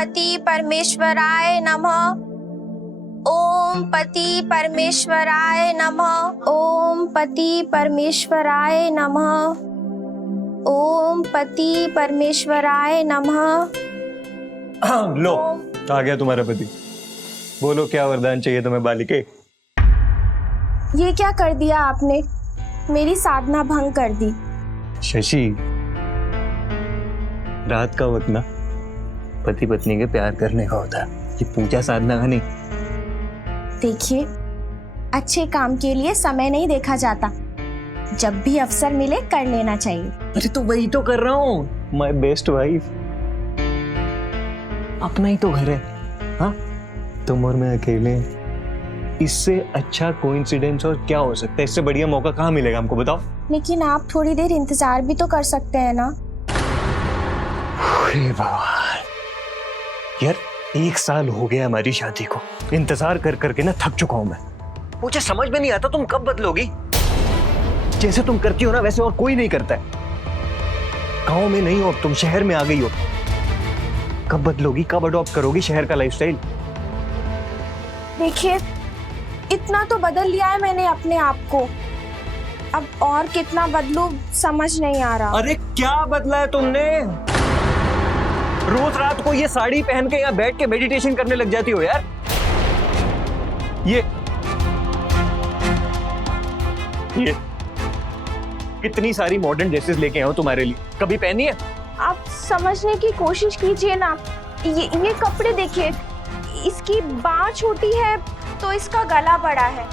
पति परमेश्वराय नमः। ओम पति परमेश्वराय नमः। ओम पति परमेश्वराय नमः। ओम पति परमेश्वराय नमः। लो, आ गया तुम्हारा पति। बोलो क्या वरदान चाहिए तुम्हें बालिके? ये क्या कर दिया आपने? मेरी साधना भंग कर दी। शशि, रात का वक्त ना पति पत्नी के प्यार करने का होता है, ये पूजा साधना का नहीं। देखिए, अच्छे काम के लिए समय नहीं देखा जाता, जब भी अवसर मिले कर लेना चाहिए। अरे तो वही तो कर रहा हूँ, माय बेस्ट वाइफ। अपना ही तो घर है, हाँ? तुम और मैं अकेले, इससे अच्छा कोइंसिडेंस और क्या हो सकता है? इससे बढ़िया मौका कहाँ मिलेगा हमको, बताओ। लेकिन आप थोड़ी देर इंतजार भी तो कर सकते हैं ना। हे भगवान यार, 1 साल हो गया हमारी शादी को, इंतजार कर करके ना थक चुका हूं मैं। मुझे समझ में नहीं आता तुम कब बदलोगी। जैसे तुम करती हो ना वैसे और कोई नहीं करता है। गांव में नहीं हो अब, तुम शहर में आ गई हो। कब बदलोगी, कब अडॉप्ट करोगी शहर का लाइफस्टाइल? देखिए, इतना तो बदल लिया है मैंने अपने आप को, अब और कितना बदलूं समझ नहीं आ रहा। अरे क्या बदला है तुमने? रोज रात को ये साड़ी पहन के यहाँ बैठ के मेडिटेशन करने लग जाती हो यार। ये कितनी सारी मॉडर्न ड्रेसेस लेके आया हूं तुम्हारे लिए, कभी पहनी है? आप समझने की कोशिश कीजिए ना। ये कपड़े देखिए, इसकी बाँह छोटी है तो इसका गला बड़ा है।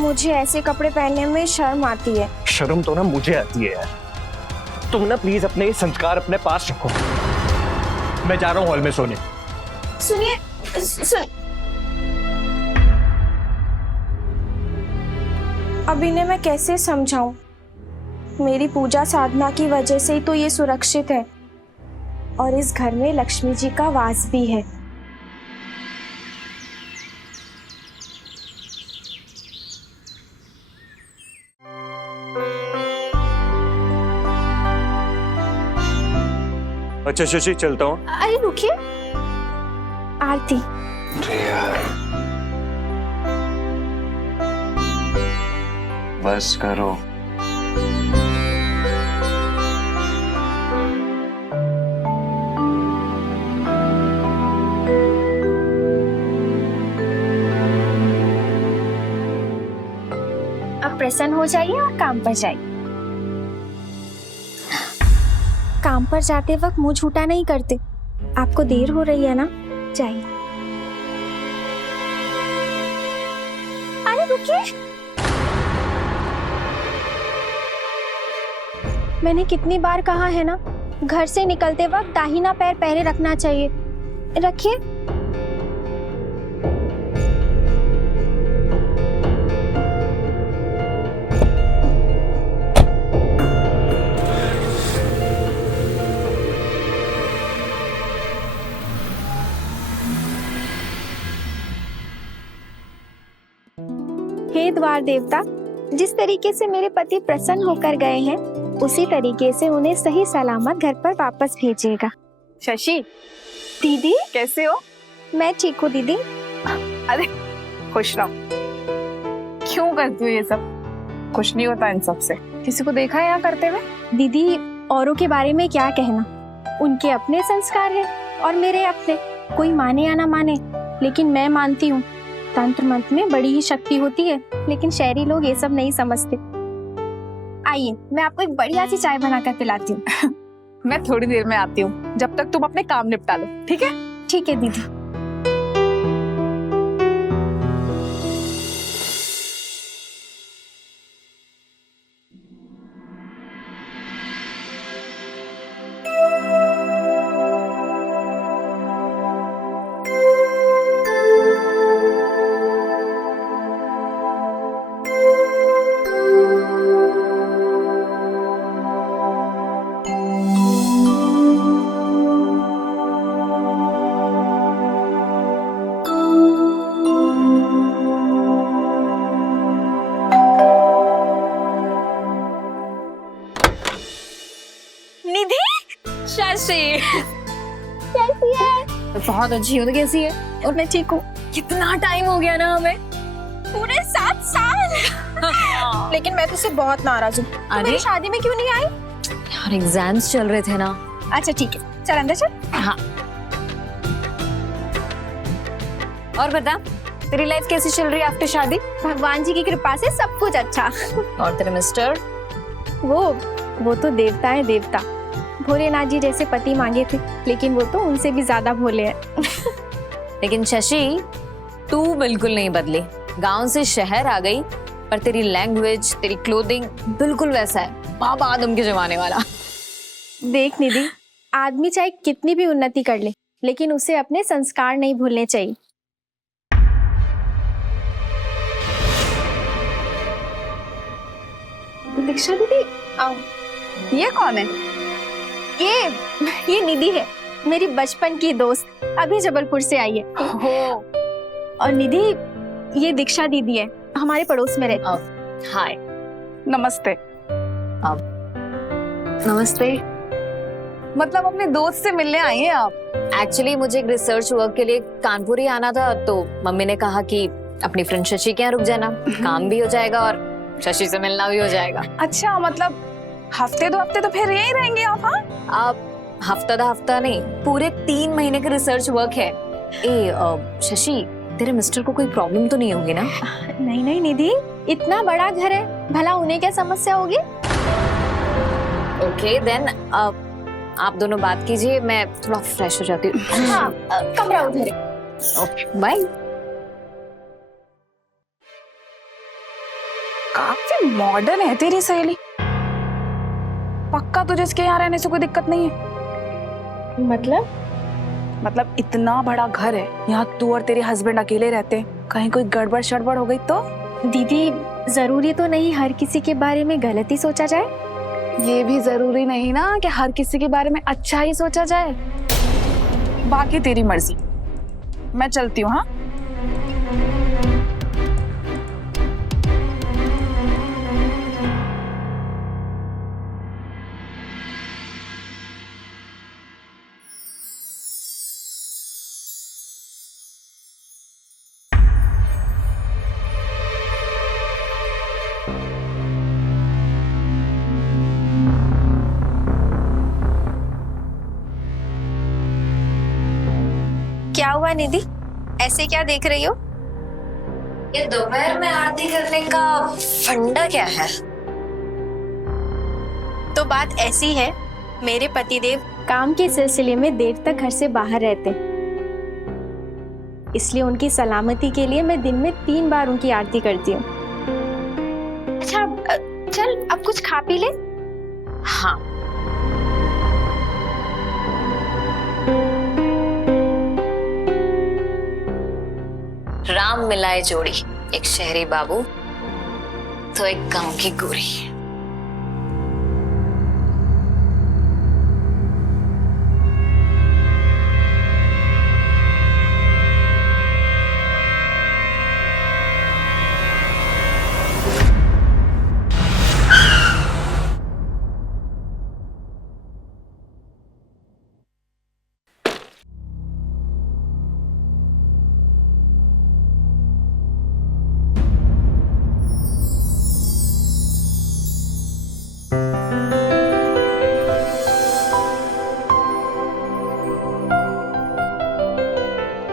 मुझे ऐसे कपड़े पहनने में शर्म आती है। शर्म तो ना मुझे आती है यार। तुम ना प्लीज अपने संस्कार अपने पास रखो। मैं जा रहा हूँ हॉल में सोने। सुनिए, अब इन्हें मैं कैसे समझाऊं? मेरी पूजा साधना की वजह से ही तो ये सुरक्षित है, और इस घर में लक्ष्मी जी का वास भी है। अच्छा शशि, चलता हूँ। अरे रुकिए, आरती। बस करो। अब प्रसन्न हो जाइए और काम पर जाइए। काम पर जाते वक्त मुंह झूठा नहीं करते। आपको देर हो रही है ना, जाइए। अरे रुकिए, मैंने कितनी बार कहा है ना, घर से निकलते वक्त दाहिना पैर पहले रखना चाहिए। रखिए। हे द्वार देवता, जिस तरीके से मेरे पति प्रसन्न होकर गए हैं, उसी तरीके से उन्हें सही सलामत घर पर वापस भेजिएगा। शशि, दीदी कैसे हो? मैं ठीक हूँ दीदी। अरे खुश रहो। क्यों करती हो ये सब? खुश नहीं होता इन सब से। किसी को देखा है यहाँ करते हुए? दीदी, औरों के बारे में क्या कहना, उनके अपने संस्कार हैं और मेरे अपने। कोई माने या ना माने, लेकिन मैं मानती हूँ तंत्र मंत्र में बड़ी ही शक्ति होती है, लेकिन शहरी लोग ये सब नहीं समझते। आइए, मैं आपको एक बढ़िया सी चाय बनाकर पिलाती हूँ। मैं थोड़ी देर में आती हूँ, जब तक तुम अपने काम निपटा लो, ठीक है? ठीक है दीदी। शशि, कैसी है? बहुत अच्छी हो। तो कैसी है? और मैं ठीक हूँ। कितना टाइम हो गया ना हमें। पूरे 7 साल। लेकिन मैं तुझसे बहुत नाराज हूँ। तू अरे? मेरी शादी में क्यों नहीं आई? यार एग्जाम्स चल रहे थे ना। अच्छा ठीक है, चल अंदर चल। हाँ। और बता, तेरी लाइफ कैसी चल रही है आफ्टर शादी? भगवान जी की कृपा से सब कुछ अच्छा। और तेरे मिस्टर? वो तो देवता है, देवता। भोलेनाथ जी जैसे पति मांगे थे, लेकिन वो तो उनसे भी ज्यादा भोले हैं। लेकिन शशि, तू बिल्कुल नहीं बदली। गांव से शहर आ गई, पर तेरी लैंग्वेज, तेरी क्लोथिंग बिल्कुल वैसा है, बाबा आदम के जमाने वाला। देख निधि, आदमी चाहे कितनी भी उन्नति कर ले, लेकिन उसे अपने संस्कार नहीं भूलने चाहिए। दीक्षा दीदी, आओ। ये कौन है? ये निधि है, मेरी बचपन की दोस्त, अभी जबलपुर से आई है। और निधि, ये दीक्षा दीदी है, हमारे पड़ोस में रहती। हाय। नमस्ते। नमस्ते। मतलब अपने दोस्त से मिलने आई हैं आप? एक्चुअली मुझे एक रिसर्च वर्क के लिए कानपुर ही आना था, तो मम्मी ने कहा कि अपनी फ्रेंड शशि के यहाँ रुक जाना, काम भी हो जाएगा और शशि से मिलना भी हो जाएगा। अच्छा, मतलब हफ्ते 2 हफ्ते तो फिर यहीं रहेंगे आप? हाँ, आप हफ्ता नहीं, पूरे 3 महीने का रिसर्च वर्क है। शशि, तेरे मिस्टर को कोई प्रॉब्लम तो नहीं होगी ना? नहीं नहीं निधि, इतना बड़ा घर है, भला उन्हें क्या समस्या होगी? ओके देन, आप दोनों बात कीजिए, मैं थोड़ा फ्रेश हो जाती हूँ। हाँ, कमरा उधर है। Okay bye. काफी मॉडर्न है तेरी सहेली। पक्का तुझे इसके यहाँ रहने से कोई दिक्कत नहीं है? मतलब इतना बड़ा घर है, यहाँ तू और तेरे हस्बैंड अकेले रहते हैं, कहीं कोई गड़बड़ शड़बड़ हो गई तो? दीदी, जरूरी तो नहीं हर किसी के बारे में गलत ही सोचा जाए। ये भी जरूरी नहीं ना कि हर किसी के बारे में अच्छा ही सोचा जाए। बाकी तेरी मर्जी, मैं चलती हूँ। हाँ, क्या हुआ निधि, ऐसे क्या देख रही हो? ये दोपहर में आरती करने का फंडा क्या है? तो बात ऐसी है, मेरे पतिदेव काम के सिलसिले में देर तक घर से बाहर रहते हैं, इसलिए उनकी सलामती के लिए मैं दिन में 3 बार उनकी आरती करती हूँ। अच्छा, चल अब कुछ खा पी ले। हाँ। राम मिलाए जोड़ी, एक शहरी बाबू तो एक गांव की गोरी।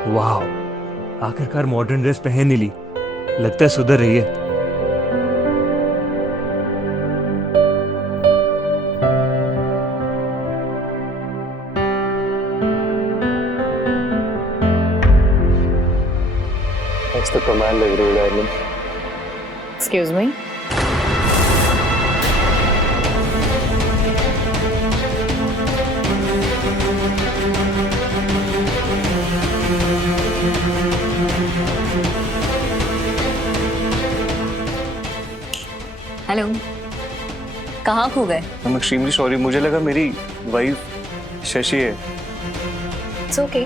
वाह, आखिरकार मॉडर्न ड्रेस पहन ही ली, लगता है सुधर रही है। आज तो कमाल लग रही है डार्लिंग। Excuse me. हेलो, कहाँ खो गए? I'm extremely sorry, मुझे लगा मेरी वाइफ शशि है। It's okay,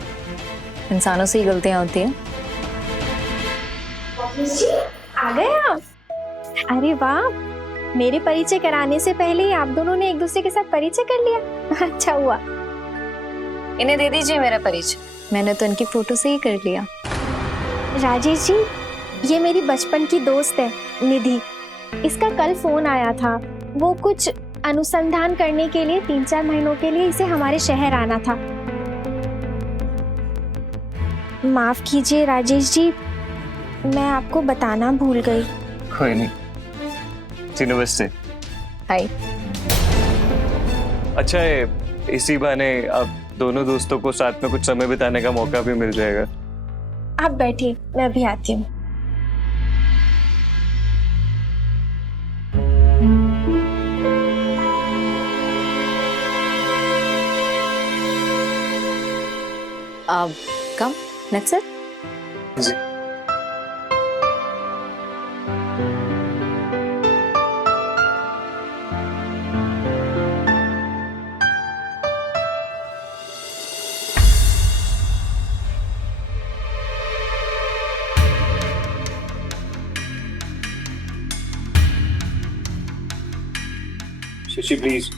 इंसानों से ही गलतियां होती हैं। आ गए आप? अरे वाह, मेरे परिचय कराने से पहले ही आप दोनों ने एक दूसरे के साथ परिचय कर लिया। अच्छा हुआ। इन्हें दे दीजिए मेरा परिचय। मैंने तो इनकी फोटो से ही कर लिया। राजेश जी, ये मेरी बचपन की दोस्त है निधि। इसका कल फोन आया था। वो कुछ अनुसंधान करने के लिए 3-4 महीनों के लिए इसे हमारे शहर आना था। माफ कीजिए राजेश जी, मैं आपको बताना भूल गई। कोई नहीं। जी नमस्ते। हाय। अच्छा है, इसी बहाने आप दोनों दोस्तों को साथ में कुछ समय बिताने का मौका भी मिल जाएगा। आप बैठिए, मैं अभी आती हूँ। Come let's eat. जी। शशि प्लीज,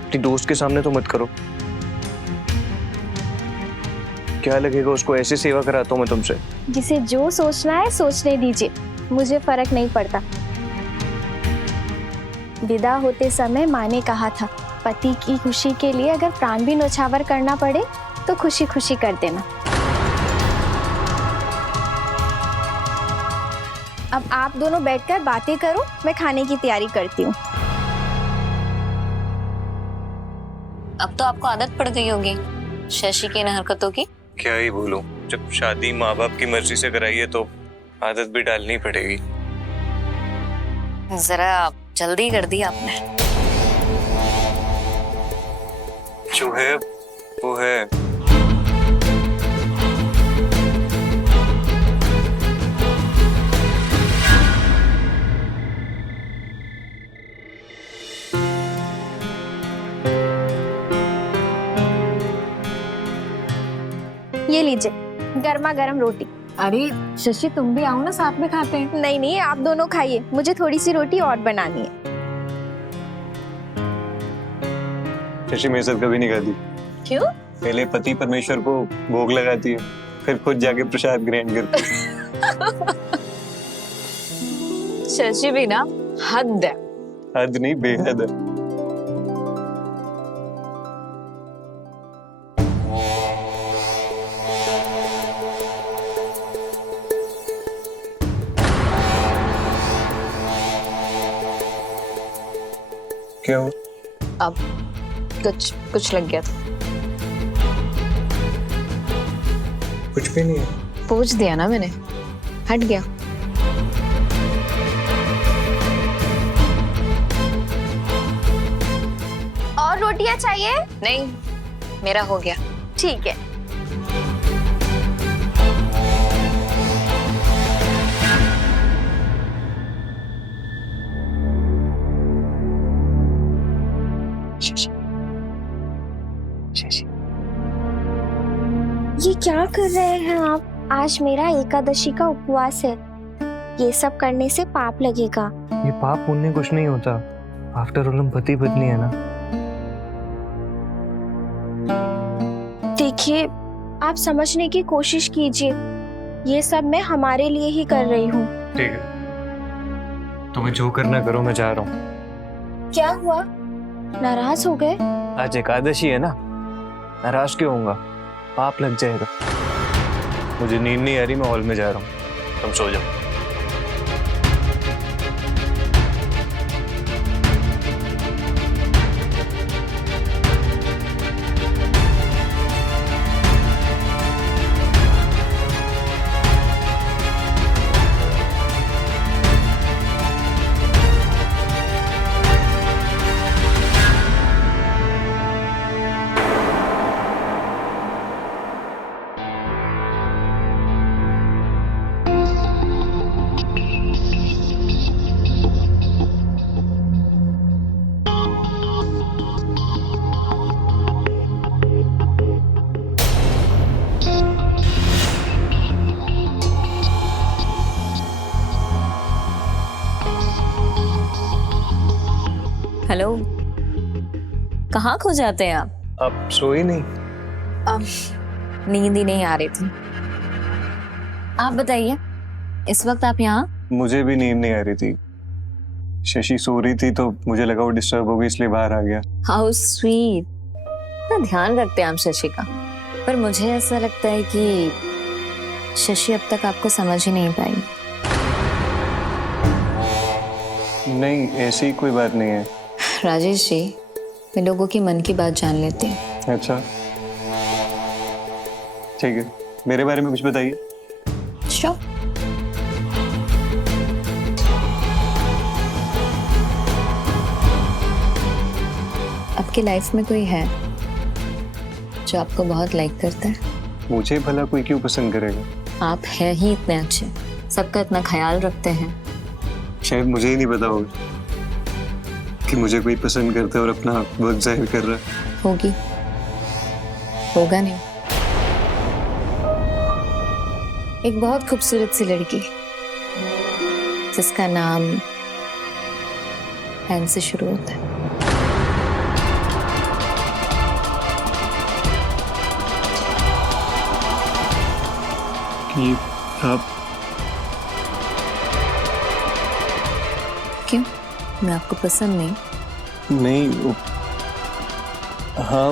अपनी दोस्त के सामने तो मत करो। क्या लगेगा उसको, ऐसे सेवा कराता हूँ मैं तुमसे। जिसे जो सोचना है सोचने दीजिए, मुझे फर्क नहीं पड़ता। विदा होते समय माँ ने कहा था, पति की खुशी के लिए अगर प्राण भी न्यौछावर करना पड़े तो खुशी खुशी कर देना। अब आप दोनों बैठकर बातें करो, मैं खाने की तैयारी करती हूँ। अब तो आपको आदत पड़ गई होगी शशि की इन हरकतों की। क्या ही बोलूं, जब शादी माँ बाप की मर्जी से कराई है तो आदत भी डालनी पड़ेगी। जरा जल्दी कर दी आपने। जो है वो है। ये लीजिए गर्मा गर्म रोटी। अरे शशि, तुम भी आओ ना, साथ में खाते हैं। नहीं नहीं, आप दोनों खाइए, मुझे थोड़ी सी रोटी और बनानी है। शशि मेरे साथ कभी नहीं खाती। क्यों? पहले पति परमेश्वर को भोग लगाती है, फिर खुद जाके प्रसाद ग्रहण करती है। शशि भी ना हद है। हद नहीं, बेहद है। क्या हुआ? अब कुछ लग गया था। कुछ भी नहीं है। पूछ दिया ना मैंने, हट गया। और रोटियां चाहिए? नहीं, मेरा हो गया। ठीक है। शशि, ये क्या कर रहे हैं आप? आज मेरा एकादशी का उपवास है। ये सब करने से पाप लगेगा। ये पाप पुण्य कुछ नहीं होता। आफ्टर ऑल हम पति पत्नी है ना। देखिए, आप समझने की कोशिश कीजिए। ये सब मैं हमारे लिए ही कर रही हूँ। ठीक है, तुम्हें जो करना करो, मैं जा रहा हूँ। क्या हुआ, नाराज हो गए? आज एकादशी है ना, नाराज क्यों होऊंगा? पाप लग जाएगा। मुझे नींद नहीं आ रही, मैं हॉल में जा रहा हूँ, तुम सो जाओ। हेलो, कहाँ खो जाते हैं आप? आप सोई नहीं? नींद ही नहीं आ रही थी। आप बताइए, इस वक्त आप यहाँ? मुझे भी नींद नहीं आ रही थी। शशि सो रही थी तो मुझे लगा वो डिस्टर्ब होगी, इसलिए बाहर आ गया। How sweet. ना ध्यान रखते हैं आप शशि का, पर मुझे ऐसा लगता है कि शशि अब तक आपको समझ ही नहीं पाई। नहीं, ऐसी कोई बात नहीं है। राजेश जी, वे लोगों की मन की बात जान लेते हैं। अच्छा ठीक है, मेरे बारे में कुछ बताइए। श्योर। आपकी लाइफ में कोई है जो आपको बहुत लाइक करता है? मुझे भला कोई क्यों पसंद करेगा? आप हैं ही इतने अच्छे, सबका इतना ख्याल रखते हैं। शायद मुझे ही नहीं पता होगा कि मुझे कोई पसंद करता है और अपना वक्त जाहिर कर रहा है। होगी, होगा नहीं। एक बहुत खूबसूरत सी लड़की जिसका नाम एन से शुरू होता है। कि आप क्यों, मैं आपको पसंद नहीं? नहीं, हाँ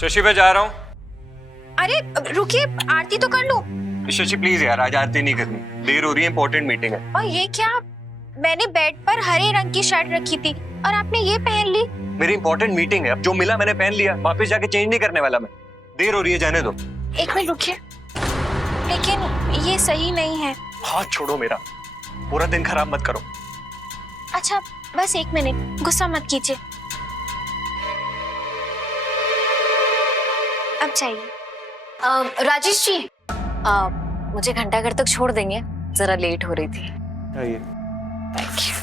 शशि, मैं जा रहा हूँ। अरे रुकिए, आरती तो कर लो। शशि प्लीज यार, आज आरती नहीं करनी, देर हो रही है, इंपॉर्टेंट मीटिंग है। और ये क्या, मैंने बेड पर हरे रंग की शर्ट रखी थी और आपने ये पहन ली। मेरी इंपॉर्टेंट मीटिंग है, अब जो मिला मैंने पहन लिया, वापस जाके चेंज नहीं करने वाला मैं। देर हो रही है, जाने दो। एक मिनट रुकिए, लेकिन ये सही नहीं है। हाथ छोड़ो मेरा, पूरा दिन खराब मत करो। अच्छा बस एक मिनट, गुस्सा मत कीजिए। अब चाहिए। राजेश जी, मुझे घंटाघर तक छोड़ देंगे, जरा लेट हो रही थी। आइए। Thank you.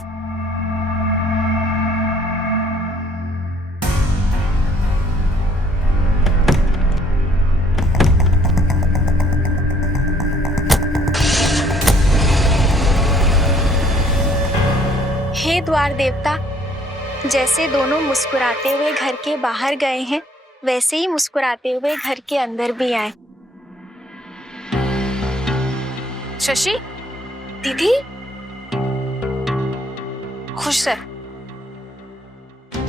हे द्वार देवता, जैसे दोनों मुस्कुराते हुए घर के बाहर गए हैं, वैसे ही मुस्कुराते हुए घर के अंदर भी आए। शशि, दीदी, खुश रह।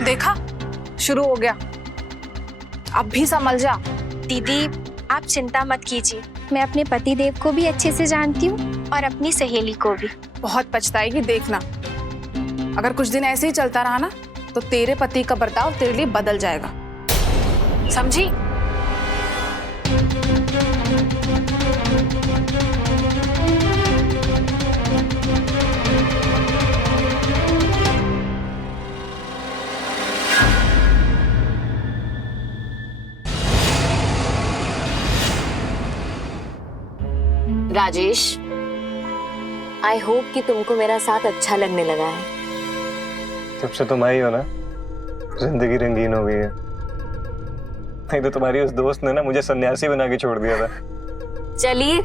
देखा, शुरू हो गया। अब भी संभल जा। दीदी आप चिंता मत कीजिए, मैं अपने पति देव को भी अच्छे से जानती हूँ और अपनी सहेली को भी। बहुत पछताएगी, देखना। अगर कुछ दिन ऐसे ही चलता रहा ना, तो तेरे पति का बर्ताव तेरे लिए बदल जाएगा, समझी? राजेश, आई होप कि तुमको मेरा साथ अच्छा लगने लगा है। जब से तुम आई हो ना, जिंदगी रंगीन हो गई है। नहीं तो तुम्हारी उस दोस्त ने ना मुझे सन्यासी बना के छोड़ दिया था। चलिए,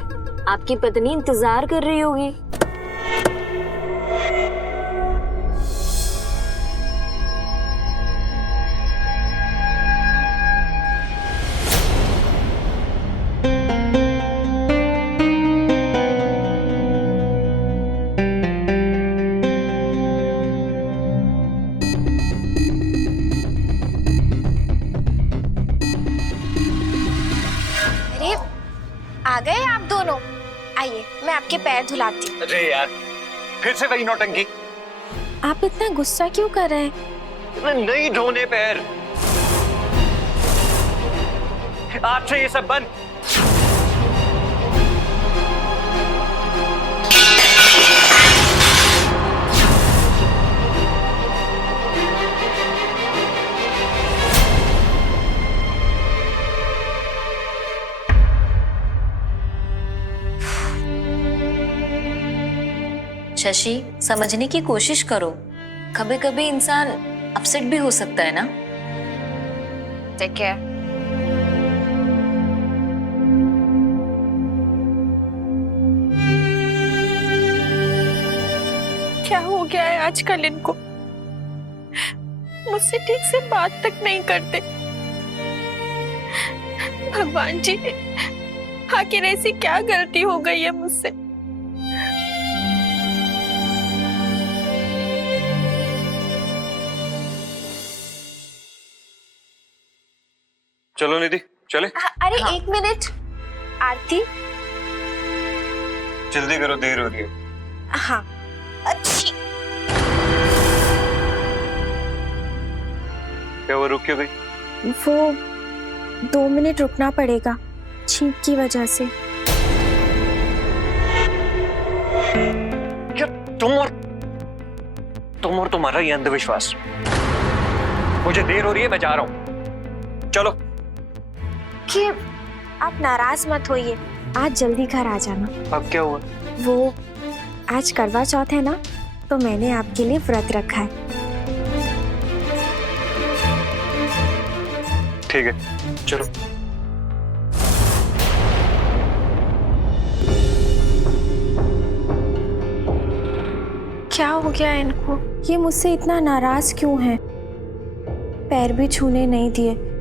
आपकी पत्नी इंतजार कर रही होगी। चलिए मैं आपके पैर धुलाती हूँ। अरे यार, फिर से वही नौटंकी। आप इतना गुस्सा क्यों कर रहे हैं? नहीं धोने पैर, आज से ये सब बंद। शशि, समझने की कोशिश करो, कभी कभी इंसान अपसेट भी हो सकता है ना। Take care. क्या हो गया है आजकल इनको? मुझसे ठीक से बात तक नहीं करते। भगवान जी, आखिर ऐसी क्या गलती हो गई है मुझसे? चलो निधि, चले। अरे एक मिनट, आरती। जल्दी करो, देर हो रही है। हाँ, अच्छी। क्या वो रुक क्यों गई? वो 2 मिनट रुकना पड़ेगा, छींक की वजह से। क्या तुम और तुम्हारा ये अंधविश्वास। मुझे देर हो रही है, मैं जा रहा हूँ, चलो। कि आप नाराज मत होइए, आज जल्दी घर आ जाना। अब क्या हुआ? वो आज करवा चौथ है ना, तो मैंने आपके लिए व्रत रखा है। ठीक है, चलो। क्या हो गया इनको? ये मुझसे इतना नाराज क्यों है? पैर भी छूने नहीं दिए।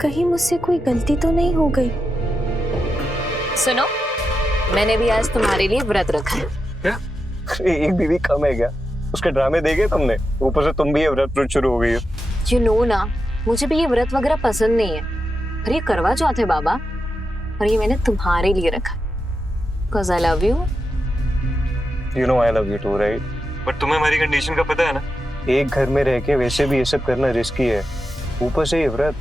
कहीं मुझसे कोई गलती तो नहीं हो गई? सुनो, मैंने भी आज तुम्हारे लिए व्रत रखा है। क्या? एक बीवी कम है क्या? उसके ड्रामे देखे तुमने? ऊपर से तुम भी ये व्रत शुरू हो गई हो। यू नो ना, मुझे भी ये व्रत वगैरह पसंद नहीं है। पर ये करवा चौथ है बाबा, और ये मैंने तुम्हारे लिए रखा, because I love you. You know I love you too, right? But तुम्हें हमारी कंडीशन का पता है ना? एक घर में रह के वैसे भी ये सब करना रिस्की है, ऊपर से ये व्रत।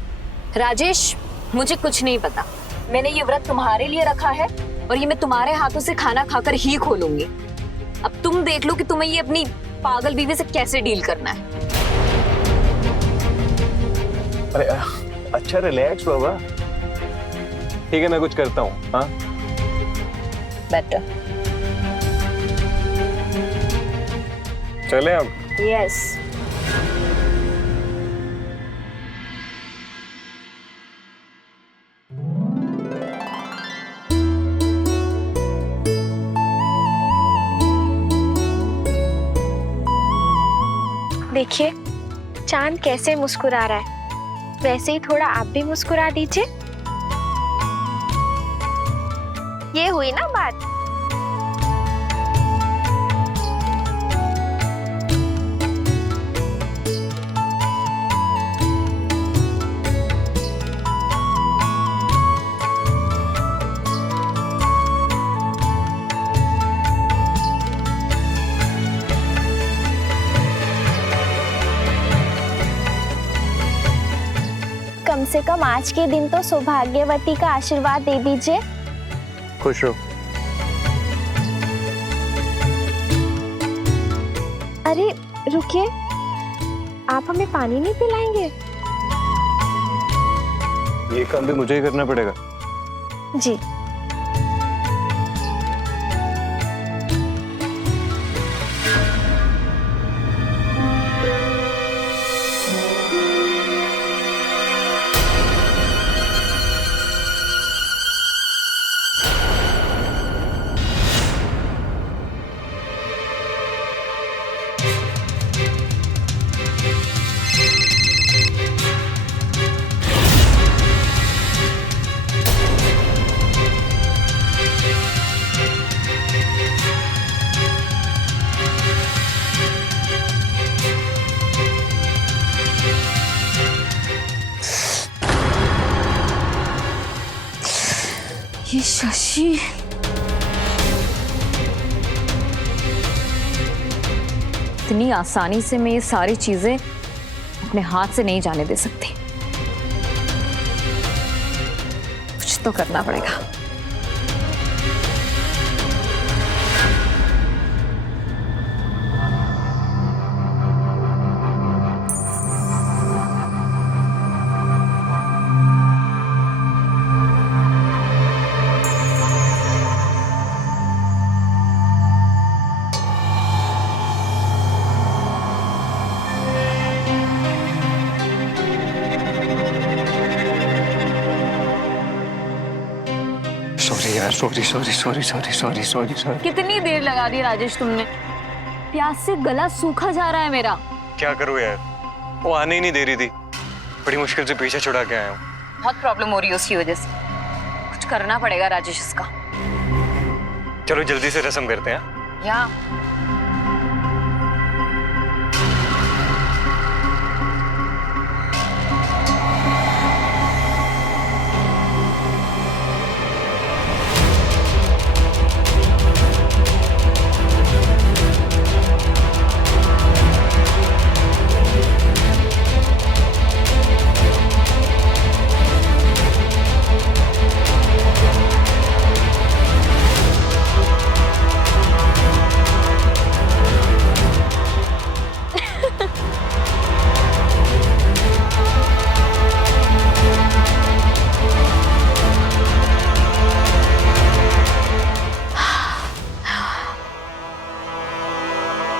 राजेश, मुझे कुछ नहीं पता। मैंने ये व्रत तुम्हारे लिए रखा है, और ये मैं तुम्हारे हाथों से खाना खाकर ही खोलूंगी। अब तुम देख लो कि तुम्हें ये अपनी पागल बीवी से कैसे डील करना है। अरे अच्छा, रिलैक्स बाबा। ठीक है, मैं कुछ करता हूँ। हाँ, बेटर। चले अब। यस। देखिए चांद कैसे मुस्कुरा रहा है, वैसे ही थोड़ा आप भी मुस्कुरा दीजिए। ये हुई ना बात। कम से कम आज के दिन तो सौभाग्यवती का आशीर्वाद दे दीजिए। खुश रहो। अरे रुकिए, आप हमें पानी नहीं पिलाएंगे? ये काम भी मुझे ही करना पड़ेगा। जी। ये शशि इतनी आसानी से मैं ये सारी चीजें अपने हाथ से नहीं जाने दे सकती। कुछ तो करना पड़ेगा। सॉरी यार, सॉरी। कितनी देर लगा दी राजेश तुमने? प्यास से गला सूखा जा रहा है मेरा। क्या करूँ यार, वो आने ही नहीं दे रही थी। बड़ी मुश्किल से पीछे छुड़ा के आया हूँ। बहुत प्रॉब्लम हो रही है उसकी वजह से। कुछ करना पड़ेगा राजेश इसका। चलो जल्दी से रस्म करते हैं। या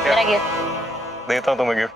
मेरा गिफ्ट देता हूँ तुम्हें गिफ्ट।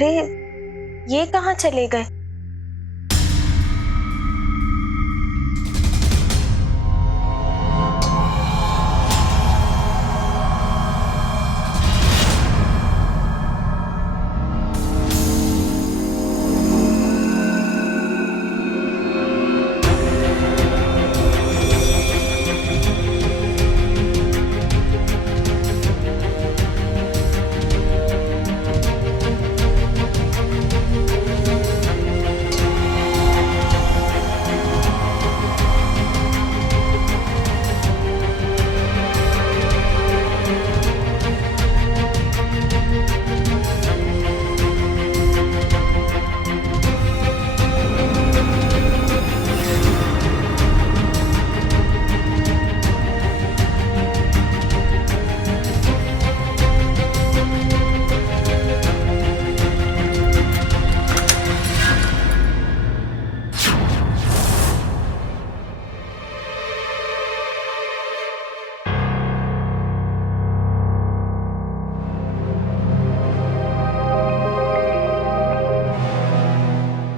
रे, ये कहाँ चले गए?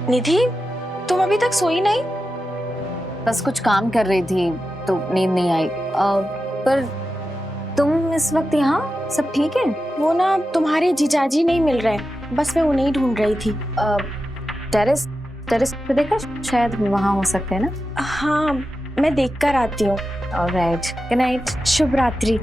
निधि, तुम अभी तक सोई नहीं? बस कुछ काम कर रही थी तो नींद नहीं आई। पर तुम इस वक्त यहाँ, सब ठीक है? वो ना तुम्हारे जीजाजी नहीं मिल रहे, बस मैं उन्हें ही ढूंढ रही थी। टेरेस पे देखा, शायद वहाँ हो सकते हैं ना। हाँ, मैं देख कर आती हूँ। ऑलराइट, गुड नाइट, शुभ रात्रि।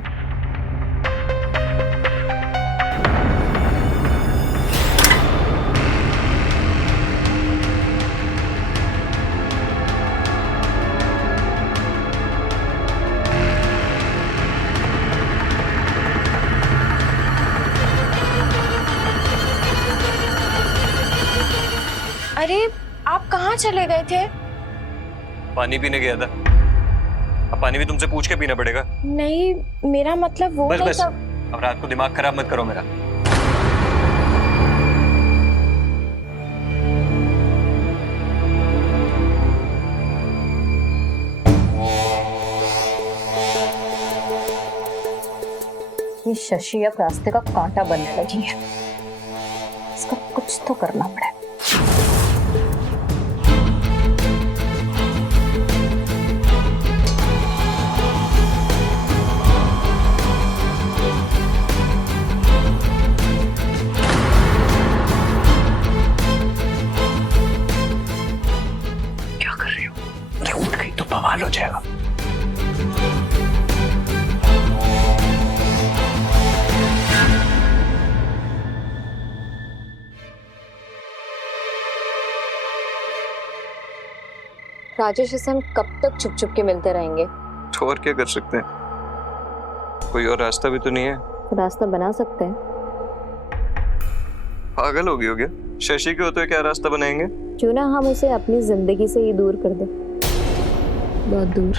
अरे, आप कहाँ चले गए थे? पानी पीने गया था। अब पानी भी तुमसे पूछ के पीना पड़ेगा। नहीं, मेरा मतलब वो बस नहीं बस, था। अब रात को दिमाग खराब मत करो मेरा। ये शशि अब रास्ते का कांटा बनने लगी है। इसका कुछ तो करना पड़ेगा। क्या कर रही हो? अरे उठ गई तो बवाल हो जाएगा। राजेश, इसे हम कब तक छुप छुप के मिलते रहेंगे? तो और क्या कर सकते हैं? कोई और रास्ता भी तो नहीं है। रास्ता बना सकते हैं। पागल हो गया? शशि के होते हुए क्या रास्ता बनाएंगे? क्यों ना हम उसे अपनी जिंदगी से ही दूर कर दें, बहुत दूर।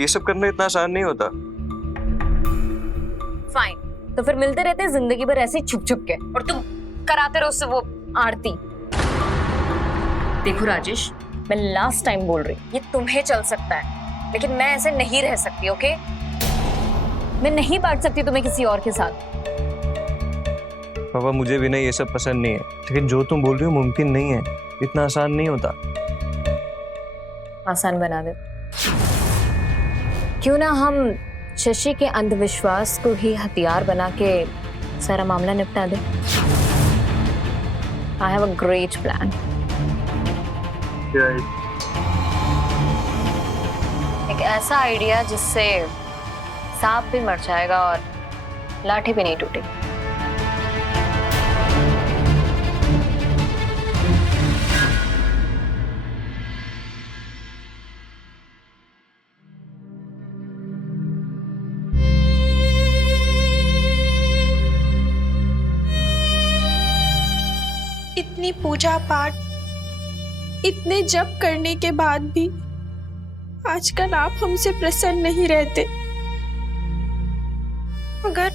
ये सब करना इतना आसान नहीं होता। फाइन, तो फिर मिलते रहते हैं जिंदगी भर ऐसे ही छुप छुप के, और तुम कराते रहो उससे वो आरती। देखो राजेश, मैं लास्ट टाइम बोल रही, ये तुम्हें चल सकता है, लेकिन मैं ऐसे नहीं रह सकती। ओके, मैं नहीं बांट सकती तुम्हें किसी और के साथ। पापा, मुझे भी ना ये सब पसंद नहीं है, लेकिन जो तुम बोल रही हो मुमकिन नहीं है। इतना आसान नहीं होता। आसान बना दे। क्यों ना हम शशि के अंधविश्वास को ही हथियार बना के सारा मामला निपटा दे। I have a great plan. एक ऐसा आइडिया जिससे सांप भी मर जाएगा और लाठी भी नहीं टूटेगी। इतनी पूजा पाठ, इतने जप करने के बाद भी आजकल आप हमसे प्रसन्न नहीं रहते। अगर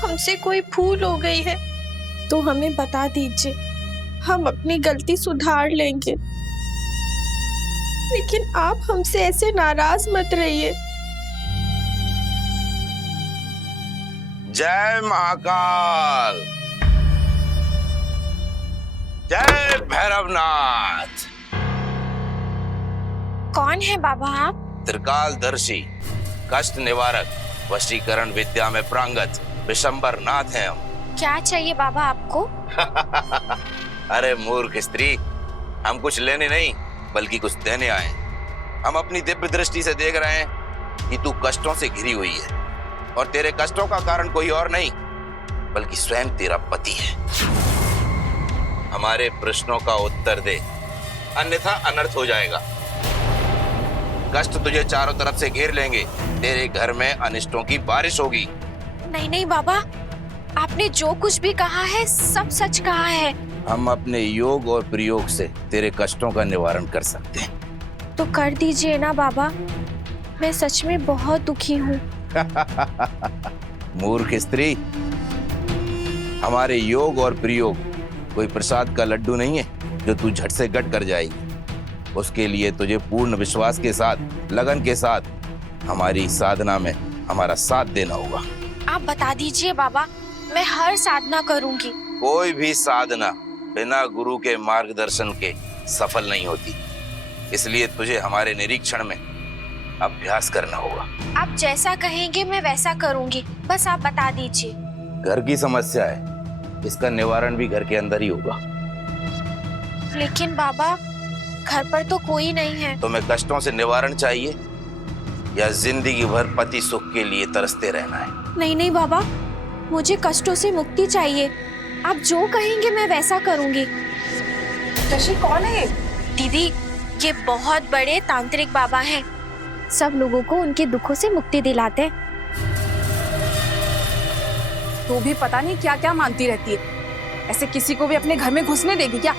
हमसे कोई भूल हो गई है तो हमें बता दीजिए, हम अपनी गलती सुधार लेंगे। लेकिन आप हमसे ऐसे नाराज मत रहिए। जय महाकाल, जय भैरवनाथ। कौन है बाबा आप? त्रिकालदर्शी, कष्ट निवारक, वशीकरण विद्या में प्रांगत विशंबर नाथ हैं हम। क्या चाहिए बाबा आपको? अरे मूर्ख स्त्री, हम कुछ लेने नहीं बल्कि कुछ देने आए। हम अपनी दिव्य दृष्टि से देख रहे हैं कि तू कष्टों से घिरी हुई है, और तेरे कष्टों का कारण कोई और नहीं बल्कि स्वयं तेरा पति है। हमारे प्रश्नों का उत्तर दे, अन्यथा अनर्थ हो जाएगा। कष्ट तुझे चारों तरफ से घेर लेंगे, तेरे घर में अनिष्टों की बारिश होगी। नहीं नहीं बाबा, आपने जो कुछ भी कहा है सब सच कहा है। हम अपने योग और प्रयोग से तेरे कष्टों का निवारण कर सकते हैं। तो कर दीजिए ना बाबा, मैं सच में बहुत दुखी हूँ। मूर्ख स्त्री, हमारे योग और प्रयोग कोई प्रसाद का लड्डू नहीं है जो तू झट से गट कर जाएगी। उसके लिए तुझे पूर्ण विश्वास के साथ, लगन के साथ हमारी साधना में हमारा साथ देना होगा। आप बता दीजिए बाबा, मैं हर साधना करूंगी। कोई भी साधना बिना गुरु के मार्गदर्शन के सफल नहीं होती, इसलिए तुझे हमारे निरीक्षण में अभ्यास करना होगा। आप जैसा कहेंगे मैं वैसा करूंगी, बस आप बता दीजिए। घर की समस्या है, इसका निवारण भी घर के अंदर ही होगा। लेकिन बाबा, घर पर तो कोई नहीं है। तुम्हें कष्टों से निवारण चाहिए या जिंदगी भर पति सुख के लिए तरसते रहना है? नहीं नहीं बाबा, मुझे कष्टों से मुक्ति चाहिए। आप जो कहेंगे मैं वैसा करूंगी। शशि कौन है? दीदी, ये बहुत बड़े तांत्रिक बाबा हैं। सब लोगों को उनके दुखों से मुक्ति दिलाते हैं। तू भी पता नहीं क्या क्या मानती रहती है। ऐसे किसी को भी अपने घर में घुसने देगी क्या?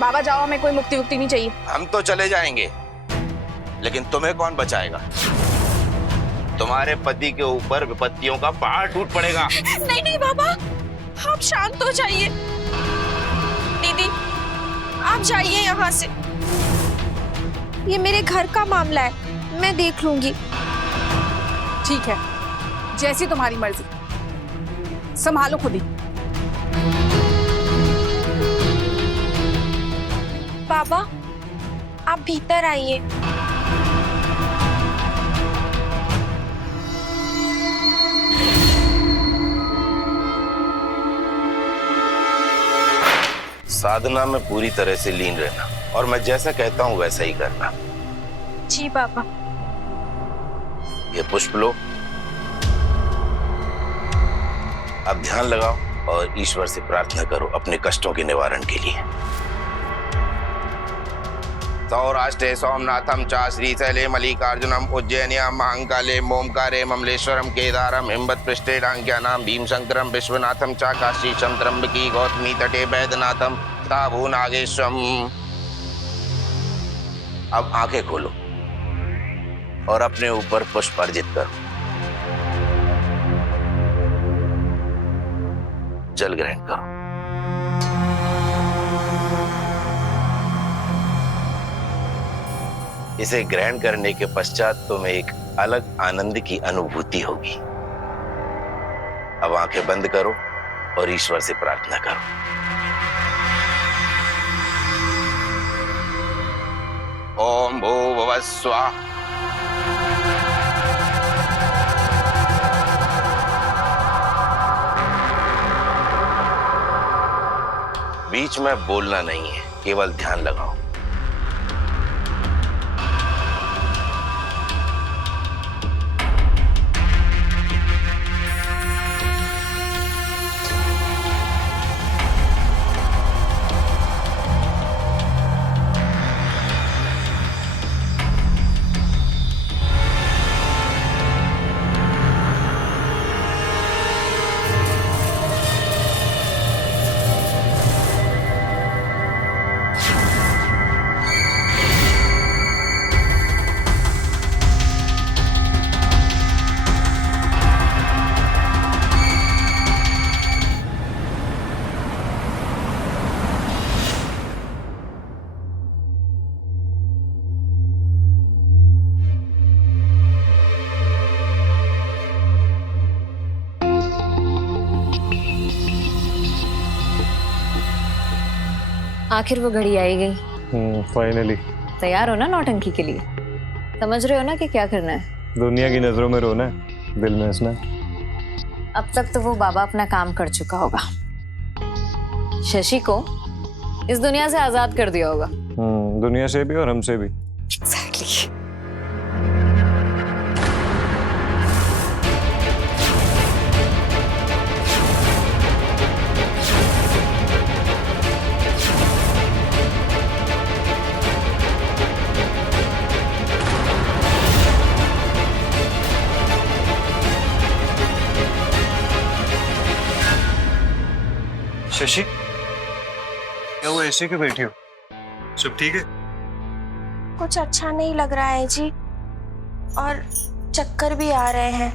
बाबा जाओ, हमें कोई मुक्ति वुक्ति नहीं चाहिए। हम तो चले जाएंगे, लेकिन तुम्हें कौन बचाएगा? तुम्हारे पति के ऊपर विपत्तियों का पहाड़ टूट पड़ेगा। नहीं नहीं बाबा, आप शांत हो जाइए। दीदी, आप जाइए यहाँ से। ये मेरे घर का मामला है, मैं देख लूंगी। ठीक है, जैसी तुम्हारी मर्जी, संभालो खुद ही। बाबा आप भीतर आइए। साधना में पूरी तरह से लीन रहना और मैं जैसा कहता हूँ वैसा ही करना। जी बाबा। ये पुष्प लो, अब ध्यान लगाओ और ईश्वर से प्रार्थना करो अपने कष्टों के निवारण के लिए। सौराष्ट्रे सोमनाथम च श्रीशैले मल्लिकार्जुनम उज्जैन्यां महाकाले ओमकारे ममलेश्वरम केदारम हिमवत पृष्ठे डांग्यानाम भीमशंकरम विश्वनाथम च काशीशम त्र्यंबकी गौतमी तटे वैद्यनाथम ताभू नागेश्वरम। अब आंखें खोलो और अपने ऊपर पुष्प अर्जित करो। जल ग्रहण करो। इसे ग्रहण करने के पश्चात तुम्हें एक अलग आनंद की अनुभूति होगी। अब आंखें बंद करो और ईश्वर से प्रार्थना करो। ओम भूर्भुवः स्वः। बीच में बोलना नहीं है, केवल ध्यान लगाओ। आखिर वो घड़ी आई गई। फाइनली। तैयार हो ना नौटंकी के लिए? समझ रहे हो ना कि क्या करना है? दुनिया की नजरों में रोना है, दिल में हंसना। अब तक तो वो बाबा अपना काम कर चुका होगा, शशि को इस दुनिया से आजाद कर दिया होगा। दुनिया से भी और हमसे भी। Exactly. शशि, क्या वो ऐसे क्यों बैठी हो? सब ठीक है? कुछ अच्छा नहीं लग रहा है जी, और चक्कर भी आ रहे हैं।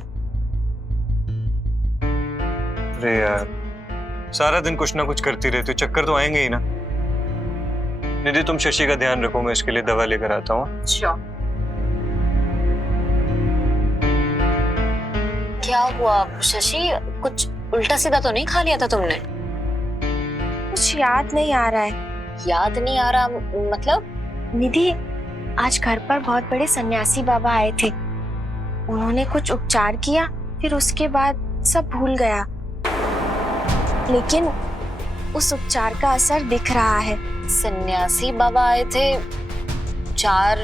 अरे यार, सारा दिन कुछ ना कुछ करती रहती हो, चक्कर तो आएंगे ही ना। निधि तुम शशि का ध्यान रखो, मैं इसके लिए दवा लेकर आता हूँ। क्या हुआ शशि? कुछ उल्टा सीधा तो नहीं खा लिया था तुमने? कुछ याद नहीं आ रहा है। याद नहीं आ रहा मतलब? निधि, आज घर पर बहुत बड़े सन्यासी बाबा आए थे। उन्होंने कुछ उपचार किया, फिर उसके बाद सब भूल गया। लेकिन उस उपचार का असर दिख रहा है। सन्यासी बाबा आए थे, उपचार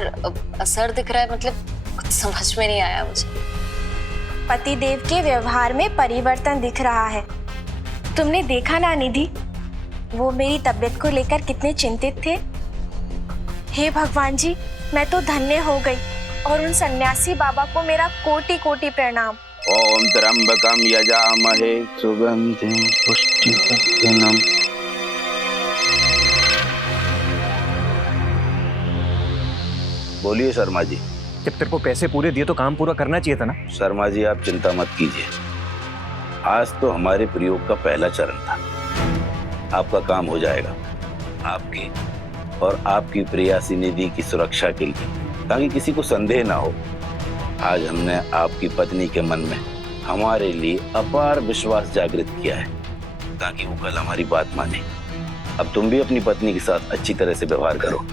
असर दिख रहा है मतलब? कुछ समझ में नहीं आया मुझे। पतिदेव के व्यवहार में परिवर्तन दिख रहा है। तुमने देखा ना निधि, वो मेरी तबीयत को लेकर कितने चिंतित थे। हे भगवान जी, मैं तो धन्य हो गई, और उन सन्यासी बाबा को मेरा कोटि कोटि प्रणाम। ओम त्र्यंबकम यजामहे सुगंधिं पुष्टिवर्धनम्। बोलिए शर्मा जी। जब तेरे को पैसे पूरे दिए तो काम पूरा करना चाहिए था ना। शर्मा जी आप चिंता मत कीजिए, आज तो हमारे प्रयोग का पहला चरण था। आपका काम हो जाएगा। आपकी और आपकी प्रेयसी निधि की सुरक्षा के लिए, ताकि किसी को संदेह ना हो। आज हमने आपकी पत्नी के मन में हमारे लिए अपार विश्वास जागृत किया है, ताकि वो कल हमारी बात माने। अब तुम भी अपनी पत्नी के साथ अच्छी तरह से व्यवहार करो।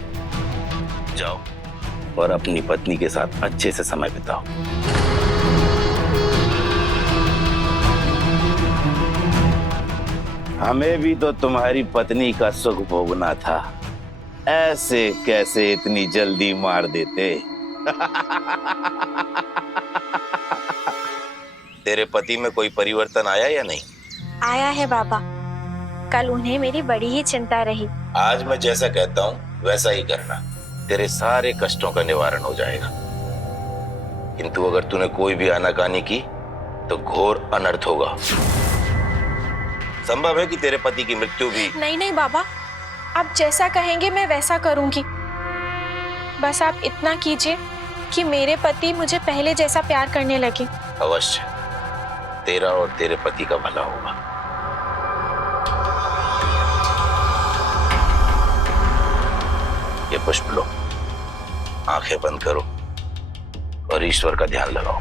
जाओ और अपनी पत्नी के साथ अच्छे से समय बिताओ। हमें भी तो तुम्हारी पत्नी का सुख भोगना था, ऐसे कैसे इतनी जल्दी मार देते। तेरे पति में कोई परिवर्तन आया या नहीं? आया है बाबा, कल उन्हें मेरी बड़ी ही चिंता रही। आज मैं जैसा कहता हूँ वैसा ही करना, तेरे सारे कष्टों का निवारण हो जाएगा। किंतु अगर तूने कोई भी आनाकानी की तो घोर अनर्थ होगा। संभव है कि तेरे पति की मृत्यु भी। नहीं नहीं बाबा, आप जैसा कहेंगे मैं वैसा करूंगी। बस आप इतना कीजिए कि मेरे पति मुझे पहले जैसा प्यार करने लगे। अवश्य तेरा और तेरे पति का भला होगा। ये पुष्प लो, आंखें बंद करो और ईश्वर का ध्यान लगाओ।